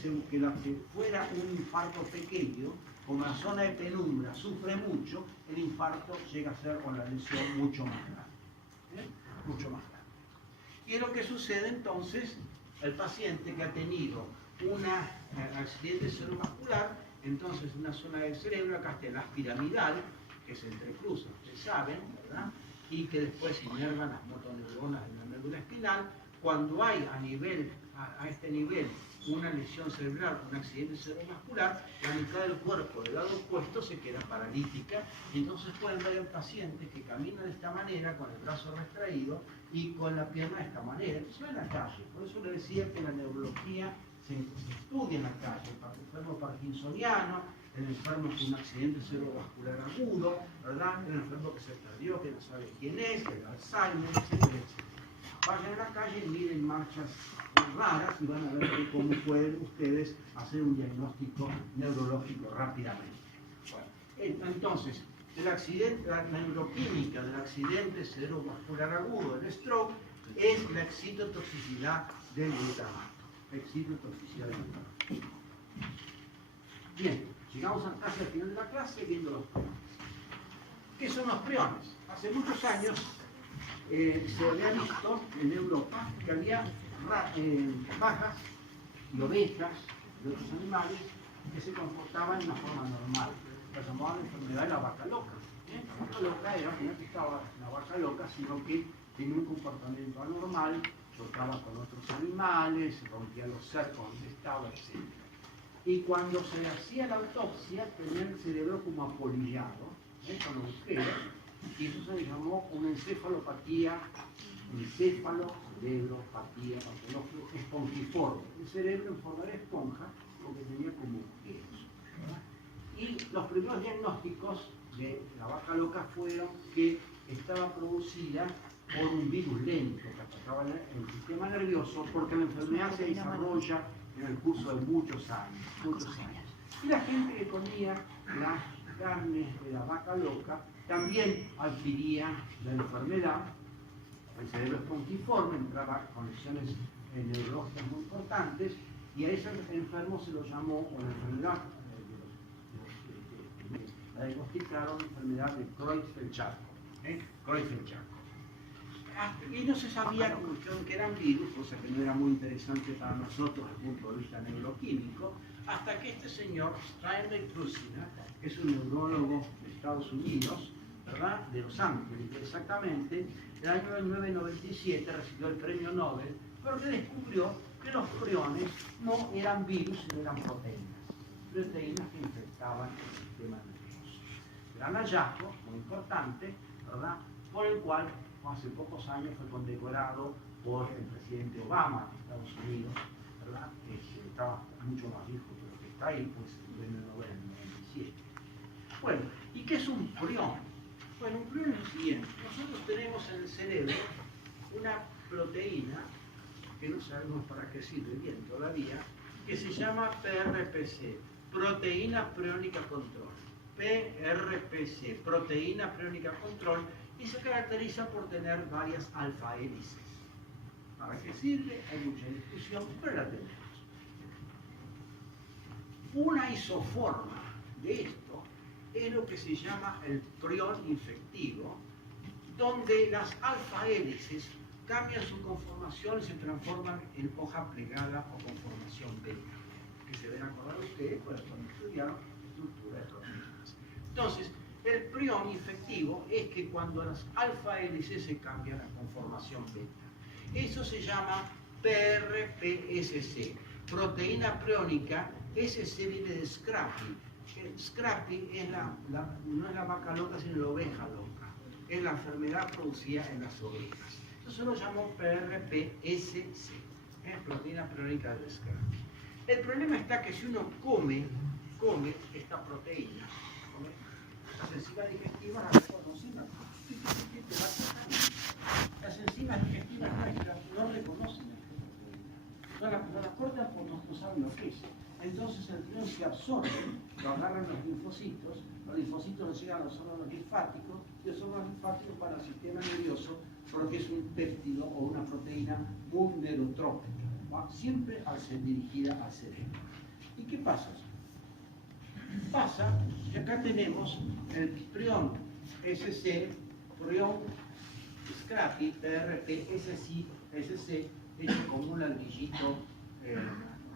fuera un infarto pequeño, como la zona de penumbra sufre mucho, el infarto llega a ser con la lesión mucho más grande. Mucho más grande. Y es lo que sucede entonces al paciente que ha tenido un accidente cerebrovascular. Entonces, una zona del cerebro, acá está la piramidal, que se entrecruza, ustedes saben, ¿verdad? Y que después inervan las motoneuronas de la médula espinal. Cuando hay a este nivel una lesión cerebral, un accidente cerebrovascular, la mitad del cuerpo del lado opuesto se queda paralítica, y entonces pueden ver pacientes que caminan de esta manera, con el brazo retraído y con la pierna de esta manera. Eso en la calle. Por eso le decía que la neurología se estudia en la calle, para el enfermo parkinsoniano, el enfermo con un accidente cerebrovascular agudo, ¿verdad?, el enfermo que se perdió, que no sabe quién es, el Alzheimer, etcétera, etcétera. Vayan a la calle y miren marchas raras y van a ver cómo pueden ustedes hacer un diagnóstico neurológico rápidamente. Bueno, entonces, la neuroquímica del accidente cerebrovascular agudo, el stroke, es la excitotoxicidad del glutamato. Excitotoxicidad del glutamato. Bien, llegamos casi al final de la clase viendo los priones. ¿Qué son los priones? Hace muchos años se había visto en Europa que había vacas y ovejas y otros animales que se comportaban de una forma normal. La llamaban la enfermedad de la vaca loca. La vaca loca era que no estaba la vaca loca, sino que tenía un comportamiento anormal, chocaba con otros animales, rompía los cercos donde estaba, etc. Y cuando se le hacía la autopsia, tenía el cerebro como apolillado, con agujeros, y eso se le llamó una encefalopatía, cerebropatía patológica espongiforme. El cerebro en forma de esponja, porque tenía como agujeros. Y los primeros diagnósticos de la vaca loca fueron que estaba producida por un virus lento que atacaba el sistema nervioso, porque la enfermedad se desarrolla en el curso de muchos años. Y la gente que comía las carnes de la vaca loca también adquiría la enfermedad. El cerebro espongiforme entraba con lesiones neurológicas muy importantes, y a ese enfermo se lo llamó, o la enfermedad, la diagnosticaron enfermedad de Creutzfeldt-Jakob. Y no se sabía que eran virus, cosa que no era muy interesante para nosotros desde el punto de vista neuroquímico, hasta que este señor, Steinbeck Trussina, que es un neurólogo de Estados Unidos, ¿verdad?, de Los Ángeles exactamente, en el año 1997 recibió el premio Nobel, porque descubrió que los priones no eran virus, sino eran proteínas que infectaban el sistema nervioso. Gran hallazgo, muy importante, ¿verdad?, por el cual hace pocos años fue condecorado por el presidente Obama de Estados Unidos, ¿verdad?, que estaba mucho más viejo que lo que está ahí, pues el premio Nobel en el 97. Bueno, ¿y qué es un prión? Bueno, un prión es lo siguiente: nosotros tenemos en el cerebro una proteína que no sabemos para qué sirve bien todavía, que se llama PRPC, proteína priónica control. PRPC, proteína priónica control, y se caracteriza por tener varias alfa hélices. ¿Para qué sirve? Hay mucha discusión, pero la tenemos. Una isoforma de esto es lo que se llama el prión infectivo, donde las alfa hélices cambian su conformación y se transforman en hoja plegada o conformación beta, que se ven acordar ustedes cuando estudiaron estructura de proteínas. Entonces, el prión infectivo es que cuando las alfa hélices se cambian a conformación beta. Eso se llama PRPSC, proteína priónica. SC viene de Scrappy. Scrappy es no es la vaca loca, sino la oveja loca. Es la enfermedad producida en las ovejas. Eso lo llamó PRPSC, proteína priónica de Scrappy. El problema está que si uno come esta proteína, las enzimas digestivas las reconocen, las enzimas digestivas nuestras no reconocen esta proteína, no la cortan porque no saben lo que es. Entonces el prión se absorbe, lo agarran los linfocitos nos llegan a los órganos linfáticos, y los órganos linfáticos para el sistema nervioso, porque es un péptido o una proteína muy neurotrópica, ¿va? Siempre dirigida al cerebro. ¿Y qué pasa? Pasa que acá tenemos el prión SC, prión Scrappy, PRPSC, hecho como un ladrillito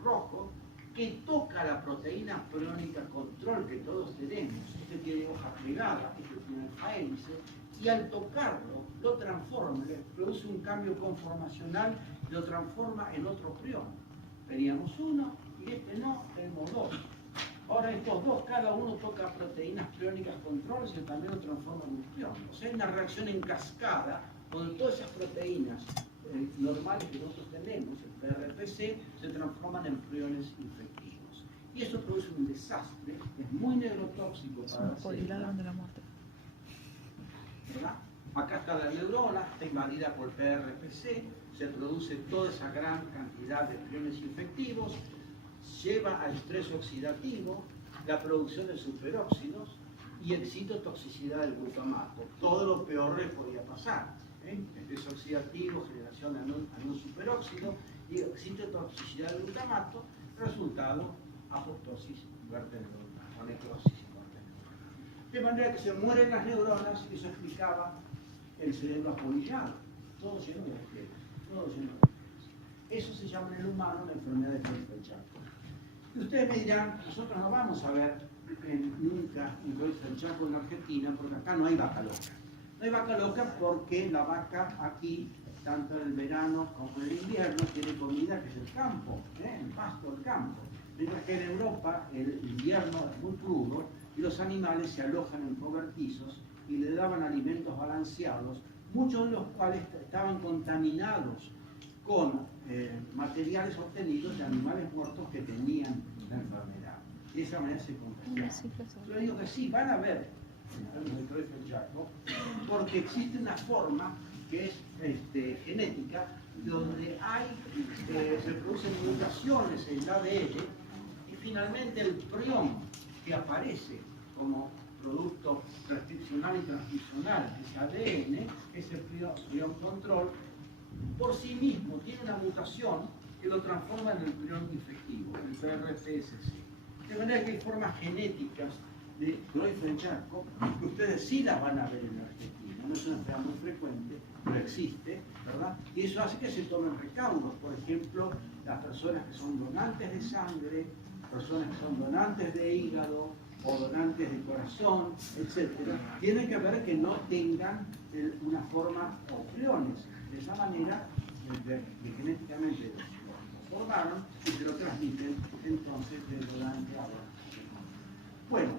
rojo, que toca la proteína priónica control que todos tenemos. Este tiene hoja plegada, este tiene alfa hélice, y al tocarlo, lo transforma, le produce un cambio conformacional, lo transforma en otro prión. Teníamos uno y este no, tenemos dos. Ahora estos dos, cada uno toca proteínas priónicas control y también lo transforma en un prión. O sea, hay una reacción en cascada donde todas esas proteínas normales que nosotros tenemos, el PRPC, se transforman en priones infectivos. Y eso produce un desastre, es muy neurotóxico para la célula. ¿Verdad? Acá está la neurona, está invadida por PRPC, se produce toda esa gran cantidad de priones infectivos, lleva a estrés oxidativo, la producción de superóxidos y excitotoxicidad del glutamato. Todo lo peor le podía pasar. Estrés oxidativo, generación de anión superóxido y excitotoxicidad del glutamato, resultado apoptosis, muerte neuronal, o necrosis y muerte neuronal. De manera que se mueren las neuronas, y eso explicaba el cerebro apolillado, todo lleno de bacterias, todo lleno de bacterias. Eso se llama en el humano la enfermedad de Creutzfeldt-Jakob. Y ustedes me dirán, nosotros no vamos a ver nunca un Creutzfeldt-Jakob en Argentina, porque acá no hay vaca loca. No hay vaca loca porque la vaca aquí, tanto en el verano como en el invierno, tiene comida que es el campo, el pasto del campo. Mientras que en Europa el invierno es muy crudo y los animales se alojan en cobertizos y le daban alimentos balanceados, muchos de los cuales estaban contaminados con materiales obtenidos de animales muertos que tenían la enfermedad. De esa manera se contagiaban. Yo digo que sí, van a ver de Creutzfeldt-Jakob, porque existe una forma que es genética, donde se producen mutaciones en el ADN, y finalmente el prión que aparece como producto transcripcional y transcripcional de ese ADN, ese prión control, por sí mismo tiene una mutación que lo transforma en el prión infectivo, el PRPSC. De manera que hay formas genéticas de Creutzfeldt-Jakob que ustedes sí las van a ver en la Argentina. No es una enfermedad muy frecuente, pero existe, ¿verdad? Y eso hace que se tomen recaudos. Por ejemplo, las personas que son donantes de sangre, personas que son donantes de hígado o donantes de corazón, etc., tienen que ver que no tengan una forma o priones. De esa manera, genéticamente lo formaron y se lo transmiten entonces del donante a donante. Bueno,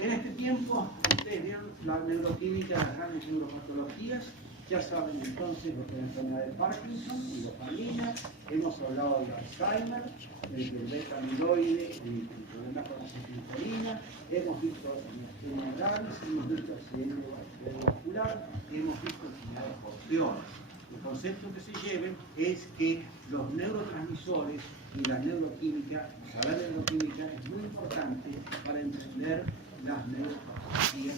en este tiempo ustedes vieron la neuroquímica de las grandes neuropatologías. Ya saben entonces lo que es la enfermedad de Parkinson y dopamina. Hemos hablado del Alzheimer, del beta-amiloide, el problema con la acetilcolina. Hemos visto la miastenia gravis, hemos visto el accidente cerebrovascular, hemos visto enfermedades por priones. El concepto que se lleve es que los neurotransmisores y la neuroquímica, saber neuroquímica es muy importante para entender las neuropatologías